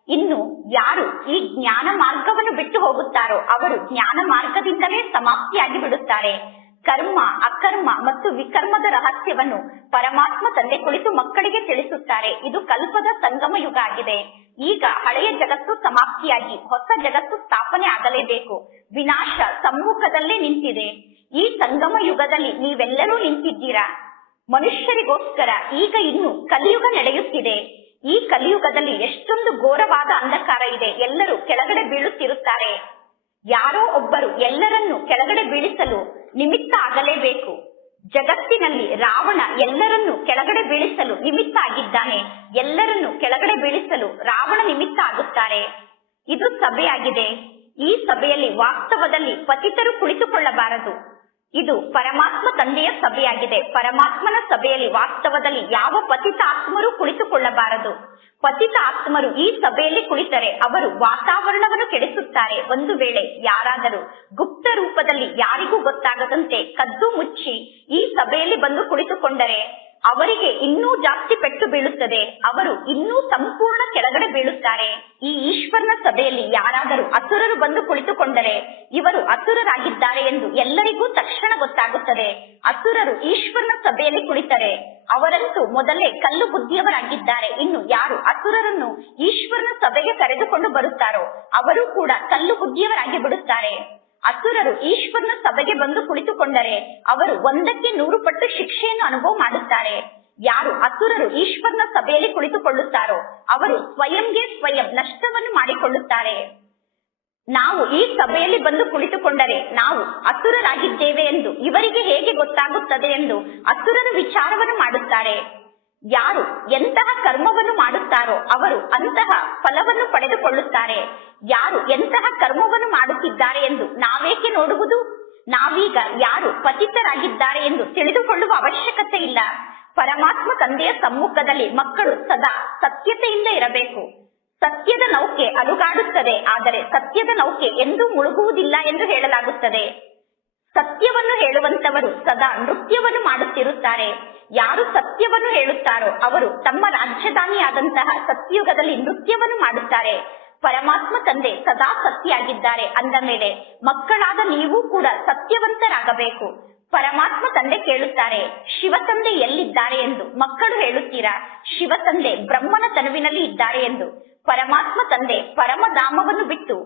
ಇನ್ನು ಯಾರು ಈ ಜ್ಞಾನ ಮಾರ್ಗವನ್ನು ಬಿಟ್ಟು ಹೋಗುತ್ತಾರೋ ಅವರು ಜ್ಞಾನ ಮಾರ್ಗದಿಂದಲೇ ಸಮಾಪ್ತಿಯಾಗಿ ಬಿಡುತ್ತಾರೆ. ಕರ್ಮ, ಅಕರ್ಮ ಮತ್ತು ವಿಕರ್ಮದ ರಹಸ್ಯವನ್ನು ಪರಮಾತ್ಮ ತಂದೆ ಕುಳಿತು ಮಕ್ಕಳಿಗೆ ತಿಳಿಸುತ್ತಾರೆ. ಇದು ಕಲ್ಪದ ಸಂಗಮ ಯುಗ ಆಗಿದೆ. ಈಗ ಹಳೆಯ ಜಗತ್ತು ಸಮಾಪ್ತಿಯಾಗಿ ಹೊಸ ಜಗತ್ತು ಸ್ಥಾಪನೆ ಆಗಲೇಬೇಕು. ವಿನಾಶ ಸಮ್ಮುಖದಲ್ಲೇ ನಿಂತಿದೆ. ಈ ಸಂಗಮ ಯುಗದಲ್ಲಿ ನೀವೆಲ್ಲರೂ ನಿಂತಿದ್ದೀರಾ. ಮನುಷ್ಯರಿಗೋಸ್ಕರ ಈಗ ಇನ್ನು ಕಲಿಯುಗ ನಡೆಯುತ್ತಿದೆ. ಈ ಕಲಿಯುಗದಲ್ಲಿ ಎಷ್ಟೊಂದು ಘೋರವಾದ ಅಂಧಕಾರ ಇದೆ. ಎಲ್ಲರೂ ಕೆಳಗಡೆ ಬೀಳುತ್ತಿರುತ್ತಾರೆ. ಯಾರೋ ಒಬ್ಬರು ಎಲ್ಲರನ್ನು ಕೆಳಗಡೆ ಬೀಳಿಸಲು ನಿಮಿತ್ತ ಆಗಲೇಬೇಕು. ಜಗತ್ತಿನಲ್ಲಿ ರಾವಣ ಎಲ್ಲರನ್ನು ಕೆಳಗಡೆ ಬೀಳಿಸಲು ನಿಮಿತ್ತ ಆಗಿದ್ದಾನೆ. ಎಲ್ಲರನ್ನು ಕೆಳಗಡೆ ಬೀಳಿಸಲು ರಾವಣ ನಿಮಿತ್ತ ಆಗುತ್ತಾರೆ. ಇದು ಸಭೆಯಾಗಿದೆ. ಈ ಸಭೆಯಲ್ಲಿ ವಾಸ್ತವದಲ್ಲಿ ಪತಿತರು ಕುಳಿತುಕೊಳ್ಳಬಾರದು. ಇದು ಪರಮಾತ್ಮ ತಂದೆಯ ಸಭೆಯಾಗಿದೆ. ಪರಮಾತ್ಮನ ಸಭೆಯಲ್ಲಿ ವಾಸ್ತವದಲ್ಲಿ ಯಾವ ಪತಿತ ಆತ್ಮರು ಕುಳಿತುಕೊಳ್ಳಬಾರದು. ಪತಿತ ಆತ್ಮರು ಈ ಸಭೆಯಲ್ಲಿ ಕುಳಿತರೆ ಅವರು ವಾತಾವರಣವನ್ನು ಕೆಡಿಸುತ್ತಾರೆ. ಒಂದು ವೇಳೆ ಯಾರಾದರೂ ಗುಪ್ತ ರೂಪದಲ್ಲಿ ಯಾರಿಗೂ ಗೊತ್ತಾಗದಂತೆ ಕದ್ದು ಮುಚ್ಚಿ ಈ ಸಭೆಯಲ್ಲಿ ಬಂದು ಕುಳಿತುಕೊಂಡರೆ ಅವರಿಗೆ ಇನ್ನೂ ಜಾಸ್ತಿ ಪೆಟ್ಟು ಬೀಳುತ್ತದೆ. ಅವರು ಇನ್ನೂ ಸಂಪೂರ್ಣ ಕೆಳಗಡೆ ಬೀಳುತ್ತಾರೆ. ಈ ಈಶ್ವರನ ಸಭೆಯಲ್ಲಿ ಯಾರಾದರೂ ಅಸುರರು ಬಂದು ಕುಳಿತುಕೊಂಡರೆ ಇವರು ಅಸುರರಾಗಿದ್ದಾರೆ ಎಂದು ಎಲ್ಲರಿಗೂ ತಕ್ಷಣ ಗೊತ್ತಾಗುತ್ತದೆ. ಅಸುರರು ಈಶ್ವರನ ಸಭೆಯಲ್ಲಿ ಕುಳಿತರೆ ಅವರಂತೂ ಮೊದಲೇ ಕಲ್ಲು ಬುದ್ಧಿಯವರಾಗಿದ್ದಾರೆ. ಇನ್ನು ಯಾರು ಅಸುರರನ್ನು ಈಶ್ವರನ ಸಭೆಗೆ ಕರೆದುಕೊಂಡು ಬರುತ್ತಾರೋ ಅವರು ಕೂಡ ಕಲ್ಲು ಬುದ್ಧಿಯವರಾಗಿ ಬಿಡುತ್ತಾರೆ. ಅಸುರರು ಈಶ್ವರನ ಸಭೆಗೆ ಬಂದು ಕುಳಿತುಕೊಂಡರೆ ಅವರು 100ಕ್ಕೆ 100 ಪಟ್ಟು ಶಿಕ್ಷೆಯನ್ನು ಅನುಭವ ಮಾಡುತ್ತಾರೆ. ಯಾರು ಅಸುರರು ಈಶ್ವರನ ಸಭೆಯಲ್ಲಿ ಕುಳಿತುಕೊಳ್ಳುತ್ತಾರೋ ಅವರು ಸ್ವಯಂಗೆ ಸ್ವಯಂ ನಷ್ಟವನ್ನು ಮಾಡಿಕೊಳ್ಳುತ್ತಾರೆ. ನಾವು ಈ ಸಭೆಯಲ್ಲಿ ಬಂದು ಕುಳಿತುಕೊಂಡರೆ ನಾವು ಅಸುರರಾಗಿದ್ದೇವೆ ಎಂದು ಇವರಿಗೆ ಹೇಗೆ ಗೊತ್ತಾಗುತ್ತದೆ ಎಂದು ಅಸುರರು ವಿಚಾರವನ್ನು ಮಾಡುತ್ತಾರೆ. ಯಾರು ಎಂತಹ ಕರ್ಮವನ್ನು ಮಾಡುತ್ತಾರೋ ಅವರು ಅಂತಹ ಫಲವನ್ನು ಪಡೆದುಕೊಳ್ಳುತ್ತಾರೆ. ಯಾರು ಎಂತಹ ಕರ್ಮವನ್ನು ಮಾಡುತ್ತಿದ್ದಾರೆ ಎಂದು ನಾವೇಕೆ ನೋಡುವುದು? ನಾವೀಗ ಯಾರು ಪತಿತರಾಗಿದ್ದಾರೆ ಎಂದು ತಿಳಿದುಕೊಳ್ಳುವ ಅವಶ್ಯಕತೆ ಇಲ್ಲ. ಪರಮಾತ್ಮ ತಂದೆಯ ಸಮ್ಮುಖದಲ್ಲಿ ಮಕ್ಕಳು ಸದಾ ಸತ್ಯತೆಯಿಂದ ಇರಬೇಕು. ಸತ್ಯದ ನೌಕೆ ಅಲುಗಾಡುತ್ತದೆ, ಆದರೆ ಸತ್ಯದ ನೌಕೆ ಎಂದೂ ಮುಳುಗುವುದಿಲ್ಲ ಎಂದು ಹೇಳಲಾಗುತ್ತದೆ. ಸತ್ಯವನ್ನು ಹೇಳುವಂತವರು ಸದಾ ನೃತ್ಯವನ್ನು ಮಾಡುತ್ತಿರುತ್ತಾರೆ. ಯಾರು ಸತ್ಯವನ್ನು ಹೇಳುತ್ತಾರೋ ಅವರು ತಮ್ಮ ರಾಜಧಾನಿಯಾದಂತಹ ಸತ್ಯಯುಗದಲ್ಲಿ ನೃತ್ಯವನ್ನು ಮಾಡುತ್ತಾರೆ. ಪರಮಾತ್ಮ ತಂದೆ ಸದಾ ಸತ್ಯಾಗಿದ್ದಾರೆ ಅಂದ ಮೇಲೆ ಮಕ್ಕಳಾದ ನೀವು ಕೂಡ ಸತ್ಯವಂತರಾಗಬೇಕು. ಪರಮಾತ್ಮ ತಂದೆ ಕೇಳುತ್ತಾರೆ, ಶಿವ ತಂದೆ ಎಲ್ಲಿದ್ದಾರೆ ಎಂದು. ಮಕ್ಕಳು ಹೇಳುತ್ತೀರಾ, ಶಿವ ತಂದೆ ಬ್ರಹ್ಮನ ತನುವಿನಲ್ಲಿ ಇದ್ದಾರೆ ಎಂದು. ಪರಮಾತ್ಮ ತಂದೆ ಪರಮಧಾಮವನ್ನು ಬಿಟ್ಟು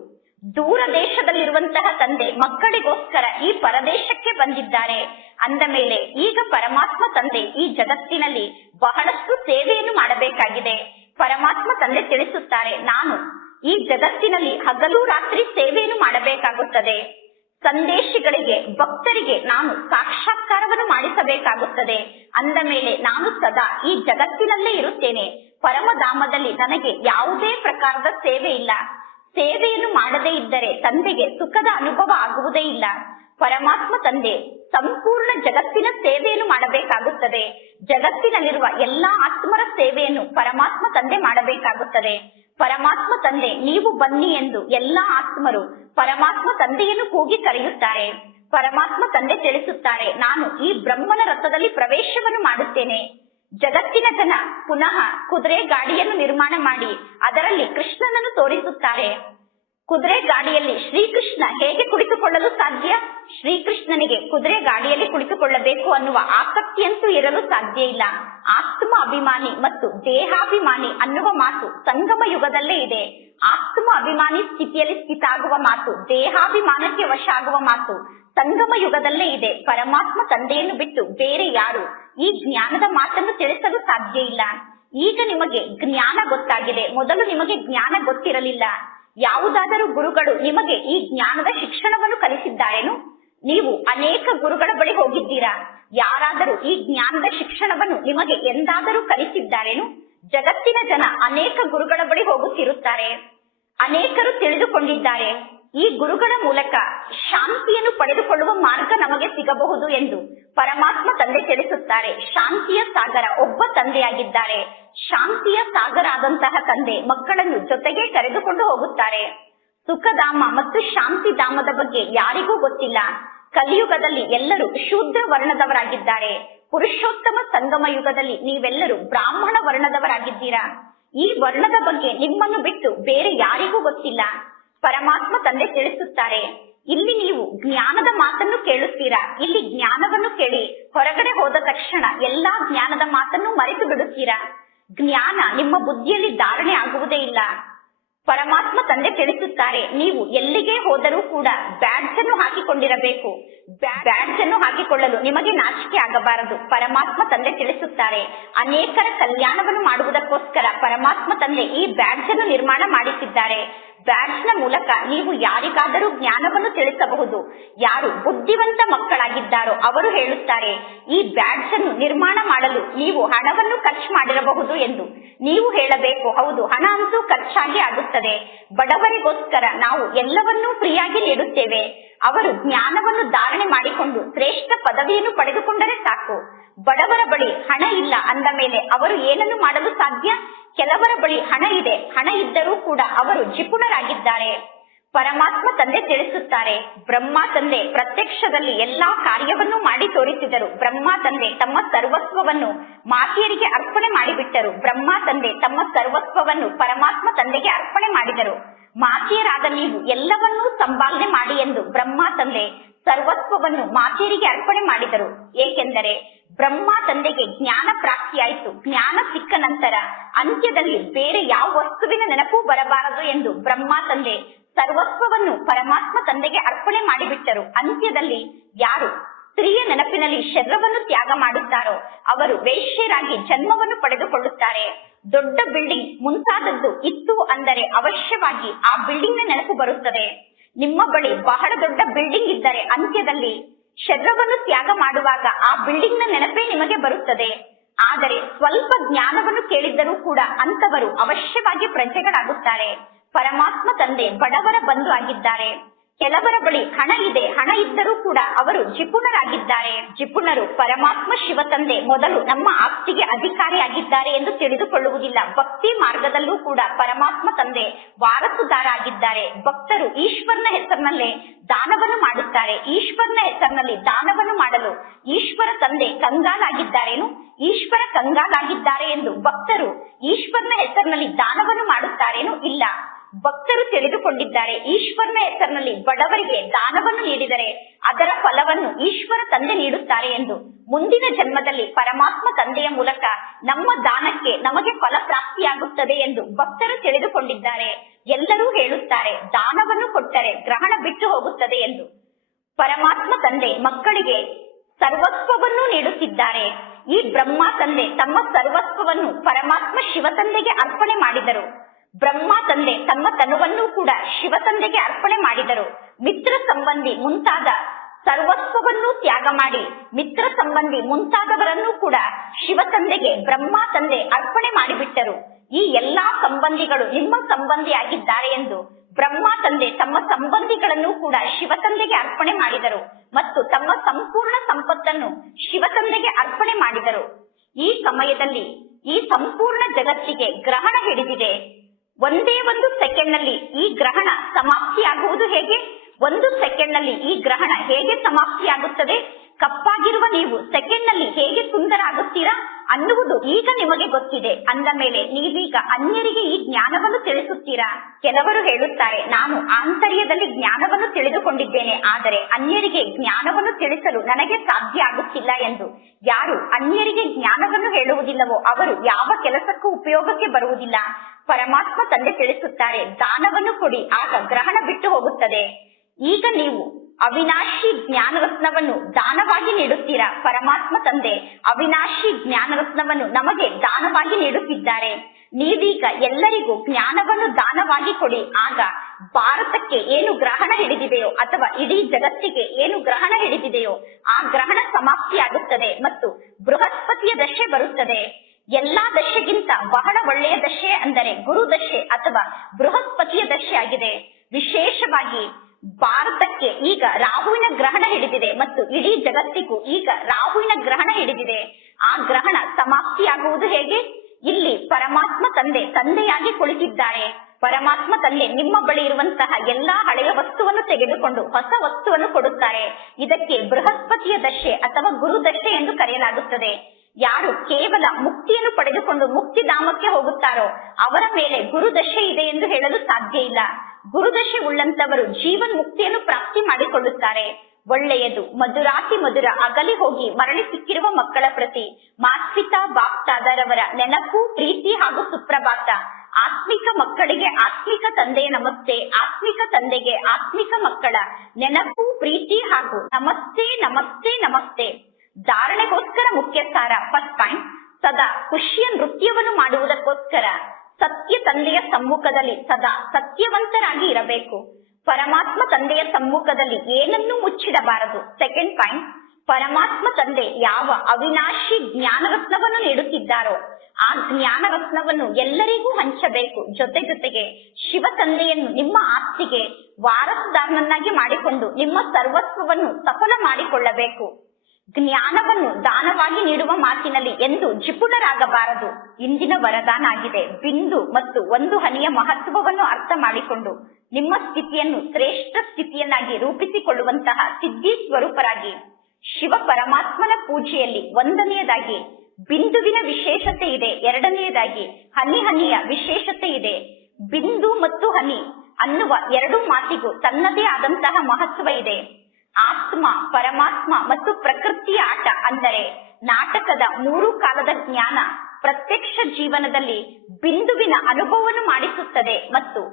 ದೂರ ದೇಶದಲ್ಲಿರುವಂತಹ ತಂದೆ ಮಕ್ಕಳಿಗೋಸ್ಕರ ಈ ಪರದೇಶಕ್ಕೆ ಬಂದಿದ್ದಾರೆ ಅಂದ ಮೇಲೆ ಈಗ ಪರಮಾತ್ಮ ತಂದೆ ಈ ಜಗತ್ತಿನಲ್ಲಿ ಬಹಳಷ್ಟು ಸೇವೆಯನ್ನು ಮಾಡಬೇಕಾಗಿದೆ. ಪರಮಾತ್ಮ ತಂದೆ ತಿಳಿಸುತ್ತಾರೆ, ನಾನು ಈ ಜಗತ್ತಿನಲ್ಲಿ ಹಗಲು ರಾತ್ರಿ ಸೇವೆಯನ್ನು ಮಾಡಬೇಕಾಗುತ್ತದೆ. ಸಂದೇಶಿಗಳಿಗೆ ಭಕ್ತರಿಗೆ ನಾನು ಸಾಕ್ಷಾತ್ಕಾರವನ್ನು ಮಾಡಿಸಬೇಕಾಗುತ್ತದೆ. ಅಂದ ಮೇಲೆ ನಾನು ಸದಾ ಈ ಜಗತ್ತಿನಲ್ಲೇ ಇರುತ್ತೇನೆ. ಪರಮಧಾಮದಲ್ಲಿ ನನಗೆ ಯಾವುದೇ ಪ್ರಕಾರದ ಸೇವೆ ಇಲ್ಲ. ಸೇವೆಯನ್ನು ಮಾಡದೇ ಇದ್ದರೆ ತಂದೆಗೆ ಸುಖದ ಅನುಭವ ಆಗುವುದೇ ಇಲ್ಲ. ಪರಮಾತ್ಮ ತಂದೆ ಸಂಪೂರ್ಣ ಜಗತ್ತಿನ ಸೇವೆಯನ್ನು ಮಾಡಬೇಕಾಗುತ್ತದೆ. ಜಗತ್ತಿನಲ್ಲಿರುವ ಎಲ್ಲಾ ಆತ್ಮರ ಸೇವೆಯನ್ನು ಪರಮಾತ್ಮ ತಂದೆ ಮಾಡಬೇಕಾಗುತ್ತದೆ. ಪರಮಾತ್ಮ ತಂದೆ ನೀವು ಬನ್ನಿ ಎಂದು ಎಲ್ಲಾ ಆತ್ಮರು ಪರಮಾತ್ಮ ತಂದೆಯನ್ನು ಕೂಗಿ ಕರೆಯುತ್ತಾರೆ. ಪರಮಾತ್ಮ ತಂದೆ ತಿಳಿಸುತ್ತಾರೆ, ನಾನು ಈ ಬ್ರಹ್ಮನ ರಥದಲ್ಲಿ ಪ್ರವೇಶವನ್ನು ಮಾಡುತ್ತೇನೆ. ಜಗತ್ತಿನ ಜನ ಪುನಃ ಕುದುರೆ ಗಾಡಿಯನ್ನು ನಿರ್ಮಾಣ ಮಾಡಿ ಅದರಲ್ಲಿ ಕೃಷ್ಣನನ್ನು ತೋರಿಸುತ್ತಾರೆ. ಕುದುರೆ ಗಾಡಿಯಲ್ಲಿ ಶ್ರೀಕೃಷ್ಣ ಹೇಗೆ ಕುಳಿತುಕೊಳ್ಳಲು ಸಾಧ್ಯ? ಶ್ರೀಕೃಷ್ಣನಿಗೆ ಕುದುರೆ ಗಾಡಿಯಲ್ಲಿ ಕುಳಿತುಕೊಳ್ಳಬೇಕು ಅನ್ನುವ ಆಸಕ್ತಿಯಂತೂ ಇರಲು ಸಾಧ್ಯ ಇಲ್ಲ. ಆತ್ಮ ಅಭಿಮಾನಿ ಮತ್ತು ದೇಹಾಭಿಮಾನಿ ಅನ್ನುವ ಮಾತು ಸಂಗಮ ಯುಗದಲ್ಲೇ ಇದೆ. ಆತ್ಮ ಅಭಿಮಾನಿ ಸ್ಥಿತಿಯಲ್ಲಿ ಸ್ಥಿತ ಆಗುವ ಮಾತು, ದೇಹಾಭಿಮಾನಕ್ಕೆ ವಶ ಆಗುವ ಮಾತು ಸಂಗಮ ಯುಗದಲ್ಲೇ ಇದೆ. ಪರಮಾತ್ಮ ತಂದೆಯನ್ನು ಬಿಟ್ಟು ಬೇರೆ ಯಾರು ಈ ಜ್ಞಾನದ ಮಾತನ್ನು ತಿಳಿಸಲು ಸಾಧ್ಯ ಇಲ್ಲ. ಈಗ ನಿಮಗೆ ಜ್ಞಾನ ಗೊತ್ತಾಗಿದೆ. ಮೊದಲು ನಿಮಗೆ ಜ್ಞಾನ ಗೊತ್ತಿರಲಿಲ್ಲ. ಯಾವುದಾದರೂ ಗುರುಗಳು ನಿಮಗೆ ಈ ಜ್ಞಾನದ ಶಿಕ್ಷಣವನ್ನು ಕಲಿಸಿದ್ದಾರೇನು? ನೀವು ಅನೇಕ ಗುರುಗಳ ಬಳಿ ಹೋಗಿದ್ದೀರಾ. ಯಾರಾದರೂ ಈ ಜ್ಞಾನದ ಶಿಕ್ಷಣವನ್ನು ನಿಮಗೆ ಎಂದಾದರೂ ಕಲಿಸಿದ್ದಾರೇನು? ಜಗತ್ತಿನ ಜನ ಅನೇಕ ಗುರುಗಳ ಬಳಿ ಹೋಗುತ್ತಿರುತ್ತಾರೆ. ಅನೇಕರು ತಿಳಿದುಕೊಂಡಿದ್ದಾರೆ ಈ ಗುರುಗಳ ಮೂಲಕ ಶಾಂತಿಯನ್ನು ಪಡೆದುಕೊಳ್ಳುವ ಮಾರ್ಗ ನಮಗೆ ಸಿಗಬಹುದು ಎಂದು. ಪರಮಾತ್ಮ ತಂದೆ ತಿಳಿಸುತ್ತಾರೆ, ಶಾಂತಿಯ ಸಾಗರ ಒಬ್ಬ ತಂದೆಯಾಗಿದ್ದಾರೆ. ಶಾಂತಿಯ ಸಾಗರ ಆದಂತಹ ತಂದೆ ಮಕ್ಕಳನ್ನು ಜೊತೆಗೆ ಕರೆದುಕೊಂಡು ಹೋಗುತ್ತಾರೆ. ಸುಖಧಾಮ ಮತ್ತು ಶಾಂತಿಧಾಮದ ಬಗ್ಗೆ ಯಾರಿಗೂ ಗೊತ್ತಿಲ್ಲ. ಕಲಿಯುಗದಲ್ಲಿ ಎಲ್ಲರೂ ಶೂದ್ರ ವರ್ಣದವರಾಗಿದ್ದಾರೆ. ಪುರುಷೋತ್ತಮ ಸಂಗಮ ಯುಗದಲ್ಲಿ ನೀವೆಲ್ಲರೂ ಬ್ರಾಹ್ಮಣ ವರ್ಣದವರಾಗಿದ್ದೀರಾ. ಈ ವರ್ಣದ ಬಗ್ಗೆ ನಿಮ್ಮನ್ನು ಬಿಟ್ಟು ಬೇರೆ ಯಾರಿಗೂ ಗೊತ್ತಿಲ್ಲ. ಪರಮಾತ್ಮ ತಂದೆ ತಿಳಿಸುತ್ತಾರೆ, ಇಲ್ಲಿ ನೀವು ಜ್ಞಾನದ ಮಾತನ್ನು ಕೇಳುತ್ತೀರಾ. ಇಲ್ಲಿ ಜ್ಞಾನವನ್ನು ಕೇಳಿ ಹೊರಗಡೆ ಹೋದ ತಕ್ಷಣ ಎಲ್ಲಾ ಜ್ಞಾನದ ಮಾತನ್ನು ಮರೆತು ಬಿಡುತ್ತೀರಾ. ಜ್ಞಾನ ನಿಮ್ಮ ಬುದ್ಧಿಯಲ್ಲಿ ಧಾರಣೆ ಆಗುವುದೇ ಇಲ್ಲ. ಪರಮಾತ್ಮ ತಂದೆ ತಿಳಿಸುತ್ತಾರೆ, ನೀವು ಎಲ್ಲಿಗೆ ಹೋದರೂ ಕೂಡ ಬ್ಯಾಡ್ಜ್ ಅನ್ನು ಹಾಕಿಕೊಂಡಿರಬೇಕು. ಬ್ಯಾಡ್ಜ್ ಅನ್ನು ಹಾಕಿಕೊಳ್ಳಲು ನಿಮಗೆ ನಾಚಿಕೆ ಆಗಬಾರದು. ಪರಮಾತ್ಮ ತಂದೆ ತಿಳಿಸುತ್ತಾರೆ, ಅನೇಕರ ಕಲ್ಯಾಣವನ್ನು ಮಾಡುವುದಕ್ಕೋಸ್ಕರ ಪರಮಾತ್ಮ ತಂದೆ ಈ ಬ್ಯಾಡ್ಜ್ ಅನ್ನು ನಿರ್ಮಾಣ ಮಾಡಿಸಿದ್ದಾರೆ. ಬ್ಯಾಡ್ಜ್ ನ ಮೂಲಕ ನೀವು ಯಾರಿಗಾದರೂ ಜ್ಞಾನವನ್ನು ತಿಳಿಸಬಹುದು. ಯಾರು ಬುದ್ಧಿವಂತ ಮಕ್ಕಳಾಗಿದ್ದಾರೋ ಅವರು ಹೇಳುತ್ತಾರೆ, ಈ ಬ್ಯಾಡ್ಜ್ ಅನ್ನು ನಿರ್ಮಾಣ ಮಾಡಲು ನೀವು ಹಣವನ್ನು ಖರ್ಚು ಮಾಡಿರಬಹುದು ಎಂದು. ನೀವು ಹೇಳಬೇಕು, ಹೌದು, ಹಣ ಅಂತೂ ಖರ್ಚಾಗಿ ಆಗುತ್ತದೆ. ಬಡವರಿಗೋಸ್ಕರ ನಾವು ಎಲ್ಲವನ್ನೂ ಫ್ರೀಯಾಗಿ ನೀಡುತ್ತೇವೆ. ಅವರು ಜ್ಞಾನವನ್ನು ಧಾರಣೆ ಮಾಡಿಕೊಂಡು ಶ್ರೇಷ್ಠ ಪದವಿಯನ್ನು ಪಡೆದುಕೊಂಡರೆ ಸಾಕು. ಬಡವರ ಬಳಿ ಹಣ ಇಲ್ಲ ಅಂದ ಮೇಲೆ ಅವರು ಏನನ್ನು ಮಾಡಲು ಸಾಧ್ಯ? ಕೆಲವರ ಬಳಿ ಹಣ ಇದೆ, ಹಣ ಇದ್ದರೂ ಕೂಡ ಅವರು ಜಿಪುಣರಾಗಿದ್ದಾರೆ. ಪರಮಾತ್ಮ ತಂದೆ ತಿಳಿಸುತ್ತಾರೆ, ಬ್ರಹ್ಮ ತಂದೆ ಪ್ರತ್ಯಕ್ಷದಲ್ಲಿ ಎಲ್ಲಾ ಕಾರ್ಯವನ್ನು ಮಾಡಿ ತೋರಿಸಿದರು. ಬ್ರಹ್ಮ ತಂದೆ ತಮ್ಮ ಸರ್ವಸ್ವವನ್ನು ಮಾತೆಯರಿಗೆ ಅರ್ಪಣೆ ಮಾಡಿಬಿಟ್ಟರು. ಬ್ರಹ್ಮ ತಂದೆ ತಮ್ಮ ಸರ್ವಸ್ವವನ್ನು ಪರಮಾತ್ಮ ತಂದೆಗೆ ಅರ್ಪಣೆ ಮಾಡಿದರು. ಮಾತೆಯರಾದ ನೀವು ಎಲ್ಲವನ್ನೂ ಸಂಪಾದನೆ ಮಾಡಿ ಎಂದು ಬ್ರಹ್ಮ ತಂದೆ ಸರ್ವಸ್ವವನ್ನು ಮಾತೆಯರಿಗೆ ಅರ್ಪಣೆ ಮಾಡಿದರು. ಏಕೆಂದರೆ ಬ್ರಹ್ಮ ತಂದೆಗೆ ಜ್ಞಾನ ಪ್ರಾಪ್ತಿಯಾಯಿತು. ಜ್ಞಾನ ಸಿಕ್ಕ ನಂತರ ಅಂತ್ಯದಲ್ಲಿ ಬೇರೆ ಯಾವ ವಸ್ತುವಿನ ನೆನಪು ಬರಬಾರದು ಎಂದು ಬ್ರಹ್ಮ ತಂದೆ ಸರ್ವಸ್ವವನ್ನು ಪರಮಾತ್ಮ ತಂದೆಗೆ ಅರ್ಪಣೆ ಮಾಡಿಬಿಟ್ಟರು. ಅಂತ್ಯದಲ್ಲಿ ಯಾರು ಸ್ತ್ರೀಯ ನೆನಪಿನಲ್ಲಿ ಶರೀರವನ್ನು ತ್ಯಾಗ ಮಾಡುತ್ತಾರೋ ಅವರು ವೇಶ್ಯರಾಗಿ ಜನ್ಮವನ್ನು ಪಡೆದುಕೊಳ್ಳುತ್ತಾರೆ. ದೊಡ್ಡ ಬಿಲ್ಡಿಂಗ್ ಮುಂತಾದದ್ದು ಇತ್ತು ಅಂದರೆ ಅವಶ್ಯವಾಗಿ ಆ ಬಿಲ್ಡಿಂಗ್ ನ ನೆನಪು ಬರುತ್ತದೆ. ನಿಮ್ಮ ಬಳಿ ಬಹಳ ದೊಡ್ಡ ಬಿಲ್ಡಿಂಗ್ ಇದ್ದರೆ ಅಂತ್ಯದಲ್ಲಿ ಶರೀರವನ್ನು ತ್ಯಾಗ ಮಾಡುವಾಗ ಆ ಬಿಲ್ಡಿಂಗ್ ನ ನೆನಪೇ ನಿಮಗೆ ಬರುತ್ತದೆ. ಆದರೆ ಸ್ವಲ್ಪ ಜ್ಞಾನವನ್ನು ಕೇಳಿದ್ದರೂ ಕೂಡ ಅಂತವರು ಅವಶ್ಯವಾಗಿ ಪ್ರಜೆಗಳಾಗುತ್ತಾರೆ. ಪರಮಾತ್ಮ ತಂದೆ ಬಡವರ ಬಂಧು ಆಗಿದ್ದಾರೆ. ಕೆಲವರ ಬಳಿ ಹಣ ಇದೆ, ಹಣ ಇದ್ದರೂ ಕೂಡ ಅವರು ಜಿಪುಣರಾಗಿದ್ದಾರೆ. ಜಿಪುಣರು ಪರಮಾತ್ಮ ಶಿವ ತಂದೆ ಮೊದಲು ನಮ್ಮ ಆಸ್ತಿಗೆ ಅಧಿಕಾರಿಯಾಗಿದ್ದಾರೆ ಎಂದು ತಿಳಿದುಕೊಳ್ಳುವುದಿಲ್ಲ. ಭಕ್ತಿ ಮಾರ್ಗದಲ್ಲೂ ಕೂಡ ಪರಮಾತ್ಮ ತಂದೆ ವಾರಸುದಾರ ಆಗಿದ್ದಾರೆ. ಭಕ್ತರು ಈಶ್ವರನ ಹೆಸರಿನಲ್ಲೇ ದಾನವನ್ನು ಮಾಡುತ್ತಾರೆ. ಈಶ್ವರನ ಹೆಸರಿನಲ್ಲಿ ದಾನವನ್ನು ಮಾಡಲು ಈಶ್ವರ ತಂದೆ ಕಂಗಾಲಾಗಿದ್ದಾರೇನು? ಈಶ್ವರ ಕಂಗಾಲಾಗಿದ್ದಾರೆ ಎಂದು ಭಕ್ತರು ಈಶ್ವರನ ಹೆಸರಿನಲ್ಲಿ ದಾನವನ್ನು ಮಾಡುತ್ತಾರೇನು? ಇಲ್ಲ. ಭಕ್ತರು ತಿಳಿದುಕೊಂಡಿದ್ದಾರೆ, ಈಶ್ವರನ ಹೆಸರಿನಲ್ಲಿ ಬಡವರಿಗೆ ದಾನವನ್ನು ನೀಡಿದರೆ ಅದರ ಫಲವನ್ನು ಈಶ್ವರ ತಂದೆ ನೀಡುತ್ತಾರೆ ಎಂದು. ಮುಂದಿನ ಜನ್ಮದಲ್ಲಿ ಪರಮಾತ್ಮ ತಂದೆಯ ಮೂಲಕ ನಮ್ಮ ದಾನಕ್ಕೆ ನಮಗೆ ಫಲ ಪ್ರಾಪ್ತಿಯಾಗುತ್ತದೆ ಎಂದು ಭಕ್ತರು ತಿಳಿದುಕೊಂಡಿದ್ದಾರೆ. ಎಲ್ಲರೂ ಹೇಳುತ್ತಾರೆ, ದಾನವನ್ನು ಕೊಟ್ಟರೆ ಗ್ರಹಣ ಬಿಟ್ಟು ಹೋಗುತ್ತದೆ ಎಂದು. ಪರಮಾತ್ಮ ತಂದೆ ಮಕ್ಕಳಿಗೆ ಸರ್ವಸ್ವವನ್ನು ನೀಡುತ್ತಿದ್ದಾರೆ. ಈ ಬ್ರಹ್ಮ ತಂದೆ ತಮ್ಮ ಸರ್ವಸ್ವವನ್ನು ಪರಮಾತ್ಮ ಶಿವ ತಂದೆಗೆ ಅರ್ಪಣೆ ಮಾಡಿದರು. ಬ್ರಹ್ಮ ತಂದೆ ತಮ್ಮ ತನುವನ್ನು ಕೂಡ ಶಿವ ತಂದೆಗೆ ಅರ್ಪಣೆ ಮಾಡಿದರು. ಮಿತ್ರ ಸಂಬಂಧಿ ಮುಂತಾದ ಸರ್ವಸ್ವವನ್ನು ತ್ಯಾಗ ಮಾಡಿ ಮಿತ್ರ ಸಂಬಂಧಿ ಮುಂತಾದವರನ್ನು ಕೂಡ ಶಿವ ತಂದೆಗೆ ಬ್ರಹ್ಮ ತಂದೆ ಅರ್ಪಣೆ ಮಾಡಿಬಿಟ್ಟರು. ಈ ಎಲ್ಲಾ ಸಂಬಂಧಿಗಳು ನಿಮ್ಮ ಸಂಬಂಧಿಯಾಗಿದ್ದಾರೆ ಎಂದು ಬ್ರಹ್ಮ ತಂದೆ ತಮ್ಮ ಸಂಬಂಧಿಗಳನ್ನು ಕೂಡ ಶಿವ ತಂದೆಗೆ ಅರ್ಪಣೆ ಮಾಡಿದರು ಮತ್ತು ತಮ್ಮ ಸಂಪೂರ್ಣ ಸಂಪತ್ತನ್ನು ಶಿವ ತಂದೆಗೆ ಅರ್ಪಣೆ ಮಾಡಿದರು. ಈ ಸಮಯದಲ್ಲಿ ಈ ಸಂಪೂರ್ಣ ಜಗತ್ತಿಗೆ ಗ್ರಹಣ ಹಿಡಿದಿದೆ. ಒಂದೇ ಒಂದು ಸೆಕೆಂಡ್ ನಲ್ಲಿ ಈ ಗ್ರಹಣ ಸಮಾಪ್ತಿಯಾಗುವುದು ಹೇಗೆ? ಒಂದು ಸೆಕೆಂಡ್ ನಲ್ಲಿ ಈ ಗ್ರಹಣ ಹೇಗೆ ಸಮಾಪ್ತಿಯಾಗುತ್ತದೆ? ಕಪ್ಪಾಗಿರುವ ನೀವು ಸೆಕೆಂಡ್ ನಲ್ಲಿ ಹೇಗೆ ಸುಂದರ ಆಗುತ್ತೀರಾ ಅನ್ನುವುದು ಈಗ ನಿಮಗೆ ಗೊತ್ತಿದೆ. ಅಂದ ಮೇಲೆ ನೀವೀಗ ಅನ್ಯರಿಗೆ ಈ ಜ್ಞಾನವನ್ನು ತಿಳಿಸುತ್ತೀರಾ? ಕೆಲವರು ಹೇಳುತ್ತಾರೆ, ನಾನು ಆಂತರ್ಯದಲ್ಲಿ ಜ್ಞಾನವನ್ನು ತಿಳಿದುಕೊಂಡಿದ್ದೇನೆ, ಆದರೆ ಅನ್ಯರಿಗೆ ಜ್ಞಾನವನ್ನು ತಿಳಿಸಲು ನನಗೆ ಸಾಧ್ಯ ಆಗುತ್ತಿಲ್ಲ ಎಂದು. ಯಾರು ಅನ್ಯರಿಗೆ ಜ್ಞಾನವನ್ನು ಹೇಳುವುದಿಲ್ಲವೋ ಅವರು ಯಾವ ಕೆಲಸಕ್ಕೂ ಉಪಯೋಗಕ್ಕೆ ಬರುವುದಿಲ್ಲ. ಪರಮಾತ್ಮ ತಂದೆ ತಿಳಿಸುತ್ತಾರೆ, ದಾನವನ್ನು ಕೊಡಿ, ಆಗ ಗ್ರಹಣ ಬಿಟ್ಟು ಹೋಗುತ್ತದೆ. ಈಗ ನೀವು ಅವಿನಾಶಿ ಜ್ಞಾನರತ್ನವನ್ನು ದಾನವಾಗಿ ನೀಡುತ್ತೀರಾ. ಪರಮಾತ್ಮ ತಂದೆ ಅವಿನಾಶಿ ಜ್ಞಾನರತ್ನವನ್ನು ನಮಗೆ ದಾನವಾಗಿ ನೀಡುತ್ತಿದ್ದಾರೆ. ನೀವೀಗ ಎಲ್ಲರಿಗೂ ಜ್ಞಾನವನ್ನು ದಾನವಾಗಿ ಕೊಡಿ. ಆಗ ಭಾರತಕ್ಕೆ ಏನು ಗ್ರಹಣ ಹಿಡಿದಿದೆಯೋ ಅಥವಾ ಇಡೀ ಜಗತ್ತಿಗೆ ಏನು ಗ್ರಹಣ ಹಿಡಿದಿದೆಯೋ ಆ ಗ್ರಹಣ ಸಮಾಪ್ತಿಯಾಗುತ್ತದೆ ಮತ್ತು ಬೃಹಸ್ಪತಿಯ ದಶೆ ಬರುತ್ತದೆ. ಎಲ್ಲಾ ದಶೆಗಿಂತ ಬಹಳ ಒಳ್ಳೆಯ ದಶೆ ಅಂದರೆ ಗುರು ದಶೆ ಅಥವಾ ಬೃಹಸ್ಪತಿಯ ದಶೆ ಆಗಿದೆ. ವಿಶೇಷವಾಗಿ ಭಾರತಕ್ಕೆ ಈಗ ರಾಹುವಿನ ಗ್ರಹಣ ಹಿಡಿದಿದೆ ಮತ್ತು ಇಡೀ ಜಗತ್ತಿಗೂ ಈಗ ರಾಹುವಿನ ಗ್ರಹಣ ಹಿಡಿದಿದೆ. ಆ ಗ್ರಹಣ ಸಮಾಪ್ತಿಯಾಗುವುದು ಹೇಗೆ? ಇಲ್ಲಿ ಪರಮಾತ್ಮ ತಂದೆಯಾಗಿ ಕುಳಿತಿದ್ದಾರೆ. ಪರಮಾತ್ಮ ತಂದೆ ನಿಮ್ಮ ಬಳಿ ಇರುವಂತಹ ಎಲ್ಲಾ ಹಳೆಯ ವಸ್ತುವನ್ನು ತೆಗೆದುಕೊಂಡು ಹೊಸ ವಸ್ತುವನ್ನು ಕೊಡುತ್ತಾರೆ. ಇದಕ್ಕೆ ಬೃಹಸ್ಪತಿಯ ದಶೆ ಅಥವಾ ಗುರು ದಶೆ ಎಂದು ಕರೆಯಲಾಗುತ್ತದೆ. ಯಾರು ಕೇವಲ ಮುಕ್ತಿಯನ್ನು ಪಡೆದುಕೊಂಡು ಮುಕ್ತಿಧಾಮಕ್ಕೆ ಹೋಗುತ್ತಾರೋ ಅವರ ಮೇಲೆ ಗುರುದಶೆ ಇದೆ ಎಂದು ಹೇಳಲು ಸಾಧ್ಯ ಇಲ್ಲ. ಗುರುದಶೆ ಉಳ್ಳಂತವರು ಜೀವನ್ ಮುಕ್ತಿಯನ್ನು ಪ್ರಾಪ್ತಿ ಮಾಡಿಕೊಳ್ಳುತ್ತಾರೆ. ಒಳ್ಳೆಯದು. ಮಧುರಾತಿ ಮಧುರ ಅಗಲಿ ಹೋಗಿ ಮರಳಿ ಸಿಕ್ಕಿರುವ ಮಕ್ಕಳ ಪ್ರತಿ ಮಾಸ್ಪಿತಾ ಬಾಪ್ತಾದರವರ ನೆನಪು, ಪ್ರೀತಿ ಹಾಗೂ ಸುಪ್ರಭಾತ. ಆತ್ಮಿಕ ಮಕ್ಕಳಿಗೆ ಆತ್ಮಿಕ ತಂದೆಯ ನಮಸ್ತೆ, ಆತ್ಮಿಕ ತಂದೆಗೆ ಆತ್ಮಿಕ ಮಕ್ಕಳ ನೆನಪು, ಪ್ರೀತಿ ಹಾಗೂ ನಮಸ್ತೆ ನಮಸ್ತೆ ನಮಸ್ತೆ. ಧಾರಣೆಗೋಸ್ಕರ ಮುಖ್ಯ ಸಾರ. ಫಸ್ಟ್ ಪಾಯಿಂಟ್, ಸದಾ ಖುಷಿಯ ನೃತ್ಯವನ್ನು ಮಾಡುವುದಕ್ಕೋಸ್ಕರ ಸತ್ಯ ತಂದೆಯ ಸಮ್ಮುಖದಲ್ಲಿ ಸದಾ ಸತ್ಯವಂತರಾಗಿ ಇರಬೇಕು. ಪರಮಾತ್ಮ ತಂದೆಯ ಸಮ್ಮುಖದಲ್ಲಿ ಏನನ್ನೂ ಮುಚ್ಚಿಡಬಾರದು. ಸೆಕೆಂಡ್ ಪಾಯಿಂಟ್, ಪರಮಾತ್ಮ ತಂದೆ ಯಾವ ಅವಿನಾಶಿ ಜ್ಞಾನರತ್ನವನ್ನು ನೀಡುತ್ತಿದ್ದಾರೋ ಆ ಜ್ಞಾನರತ್ನವನ್ನು ಎಲ್ಲರಿಗೂ ಹಂಚಬೇಕು. ಜೊತೆಗೆ ಶಿವ ತಂದೆಯನ್ನು ನಿಮ್ಮ ಆಸ್ತಿಗೆ ವಾರಸುದಾರನನ್ನಾಗಿ ಮಾಡಿಕೊಂಡು ನಿಮ್ಮ ಸರ್ವಸ್ವವನ್ನು ಸಫಲ ಮಾಡಿಕೊಳ್ಳಬೇಕು. ಜ್ಞಾನವನ್ನು ದಾನವಾಗಿ ನೀಡುವ ಮಾತಿನಲ್ಲಿ ಎಂದು ಜಿಪುಣರಾಗಬಾರದು. ಇಂದಿನ ವರದಾನ ಆಗಿದೆ. ಬಿಂದು ಮತ್ತು ಒಂದು ಹನಿಯ ಮಹತ್ವವನ್ನು ಅರ್ಥ ಮಾಡಿಕೊಂಡು ನಿಮ್ಮ ಸ್ಥಿತಿಯನ್ನು ಶ್ರೇಷ್ಠ ಸ್ಥಿತಿಯನ್ನಾಗಿ ರೂಪಿಸಿಕೊಳ್ಳುವಂತಹ ಸಿದ್ಧಿ ಸ್ವರೂಪರಾಗಿ ಶಿವ ಪರಮಾತ್ಮನ ಪೂಜೆಯಲ್ಲಿ ಒಂದನೆಯದಾಗಿ ಬಿಂದುವಿನ ವಿಶೇಷತೆ ಇದೆ, ಎರಡನೆಯದಾಗಿ ಹನಿಯ ವಿಶೇಷತೆ ಇದೆ. ಬಿಂದು ಮತ್ತು ಹನಿ ಅನ್ನುವ ಎರಡು ಮಾತಿಗೂ ತನ್ನದೇ ಆದಂತಹ ಮಹತ್ವ ಇದೆ. ಆತ್ಮ, ಪರಮಾತ್ಮ ಮತ್ತು ಪ್ರಕೃತಿಯ ಆಟ ಅಂದರೆ ನಾಟಕದ ಮೂರು ಕಾಲದ ಜ್ಞಾನ ಪ್ರತ್ಯಕ್ಷ ಜೀವನದಲ್ಲಿ ಬಿಂದುವಿನ ಅನುಭವವನ್ನು ಮಾಡಿಸುತ್ತದೆ. ಮತ್ತು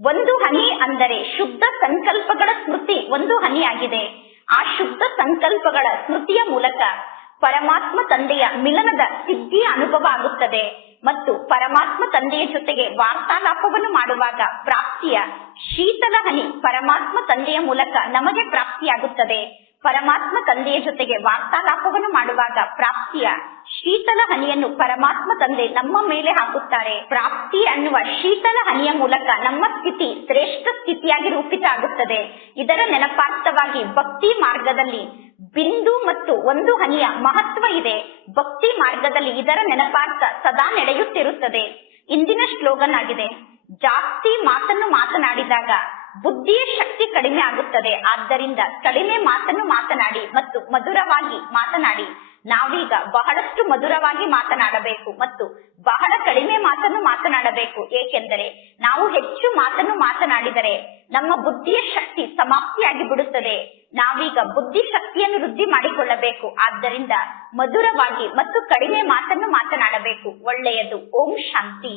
ಒಂದು ಹನಿ ಅಂದರೆ ಶುದ್ಧ ಸಂಕಲ್ಪಗಳ ಸ್ಮೃತಿ ಒಂದು ಹನಿಯಾಗಿದೆ. ಆ ಶುದ್ಧ ಸಂಕಲ್ಪಗಳ ಸ್ಮೃತಿಯ ಮೂಲಕ ಪರಮಾತ್ಮ ತಂದೆಯ ಮಿಲನದ ಸಿದ್ಧಿಯ ಅನುಭವ ಆಗುತ್ತದೆ. ಮತ್ತು ಪರಮಾತ್ಮ ತಂದೆಯ ಜೊತೆಗೆ ವಾರ್ತಾಲಾಪವನ್ನು ಮಾಡುವಾಗ ಪ್ರಾಪ್ತಿಯ ಶೀತಲ ಹನಿ ಪರಮಾತ್ಮ ತಂದೆಯ ಮೂಲಕ ನಮಗೆ ಪ್ರಾಪ್ತಿಯಾಗುತ್ತದೆ. ಪರಮಾತ್ಮ ತಂದೆಯ ಜೊತೆಗೆ ವಾರ್ತಾಲಾಪವನ್ನು ಮಾಡುವಾಗ ಪ್ರಾಪ್ತಿಯ ಶೀತಲ ಹನಿಯನ್ನು ಪರಮಾತ್ಮ ತಂದೆ ನಮ್ಮ ಮೇಲೆ ಹಾಕುತ್ತಾರೆ. ಪ್ರಾಪ್ತಿ ಅನ್ನುವ ಶೀತಲ ಹನಿಯ ಮೂಲಕ ನಮ್ಮ ಸ್ಥಿತಿ ಶ್ರೇಷ್ಠ ಸ್ಥಿತಿಯಾಗಿ ರೂಪಿತ ಆಗುತ್ತದೆ. ಇದರ ನೆನಪಾರ್ಥವಾಗಿ ಭಕ್ತಿ ಮಾರ್ಗದಲ್ಲಿ ಬಿಂದು ಮತ್ತು ಒಂದು ಹನಿಯ ಮಹತ್ವ ಇದೆ. ಭಕ್ತಿ ಮಾರ್ಗದಲ್ಲಿ ಇದರ ನೆನಪಾರ್ಥ ಸದಾ ನಡೆಯುತ್ತಿರುತ್ತದೆ. ಇಂದಿನ ಸ್ಲೋಗನ್ ಆಗಿದೆ, ಜಾಸ್ತಿ ಮಾತನ್ನು ಮಾತನಾಡಿದಾಗ ಬುದ್ಧಿಯ ಶಕ್ತಿ ಕಡಿಮೆ ಆಗುತ್ತದೆ. ಆದ್ದರಿಂದ ಕಡಿಮೆ ಮಾತನ್ನು ಮಾತನಾಡಿ ಮತ್ತು ಮಧುರವಾಗಿ ಮಾತನಾಡಿ. ನಾವೀಗ ಬಹಳಷ್ಟು ಮಧುರವಾಗಿ ಮಾತನಾಡಬೇಕು ಮತ್ತು ಬಹಳ ಕಡಿಮೆ ಮಾತನ್ನು ಮಾತನಾಡಬೇಕು. ಏಕೆಂದರೆ ನಾವು ಹೆಚ್ಚು ಮಾತನ್ನು ಮಾತನಾಡಿದರೆ ನಮ್ಮ ಬುದ್ಧಿಯ ಶಕ್ತಿ ಸಮಾಪ್ತಿಯಾಗಿ ಬಿಡುತ್ತದೆ. ನಾವೀಗ ಬುದ್ಧಿ ಶಕ್ತಿಯನ್ನು ವೃದ್ಧಿ ಮಾಡಿಕೊಳ್ಳಬೇಕು. ಆದ್ದರಿಂದ ಮಧುರವಾಗಿ ಮತ್ತು ಕಡಿಮೆ ಮಾತನ್ನು ಮಾತನಾಡಬೇಕು. ಒಳ್ಳೆಯದು. ಓಂ ಶಾಂತಿ.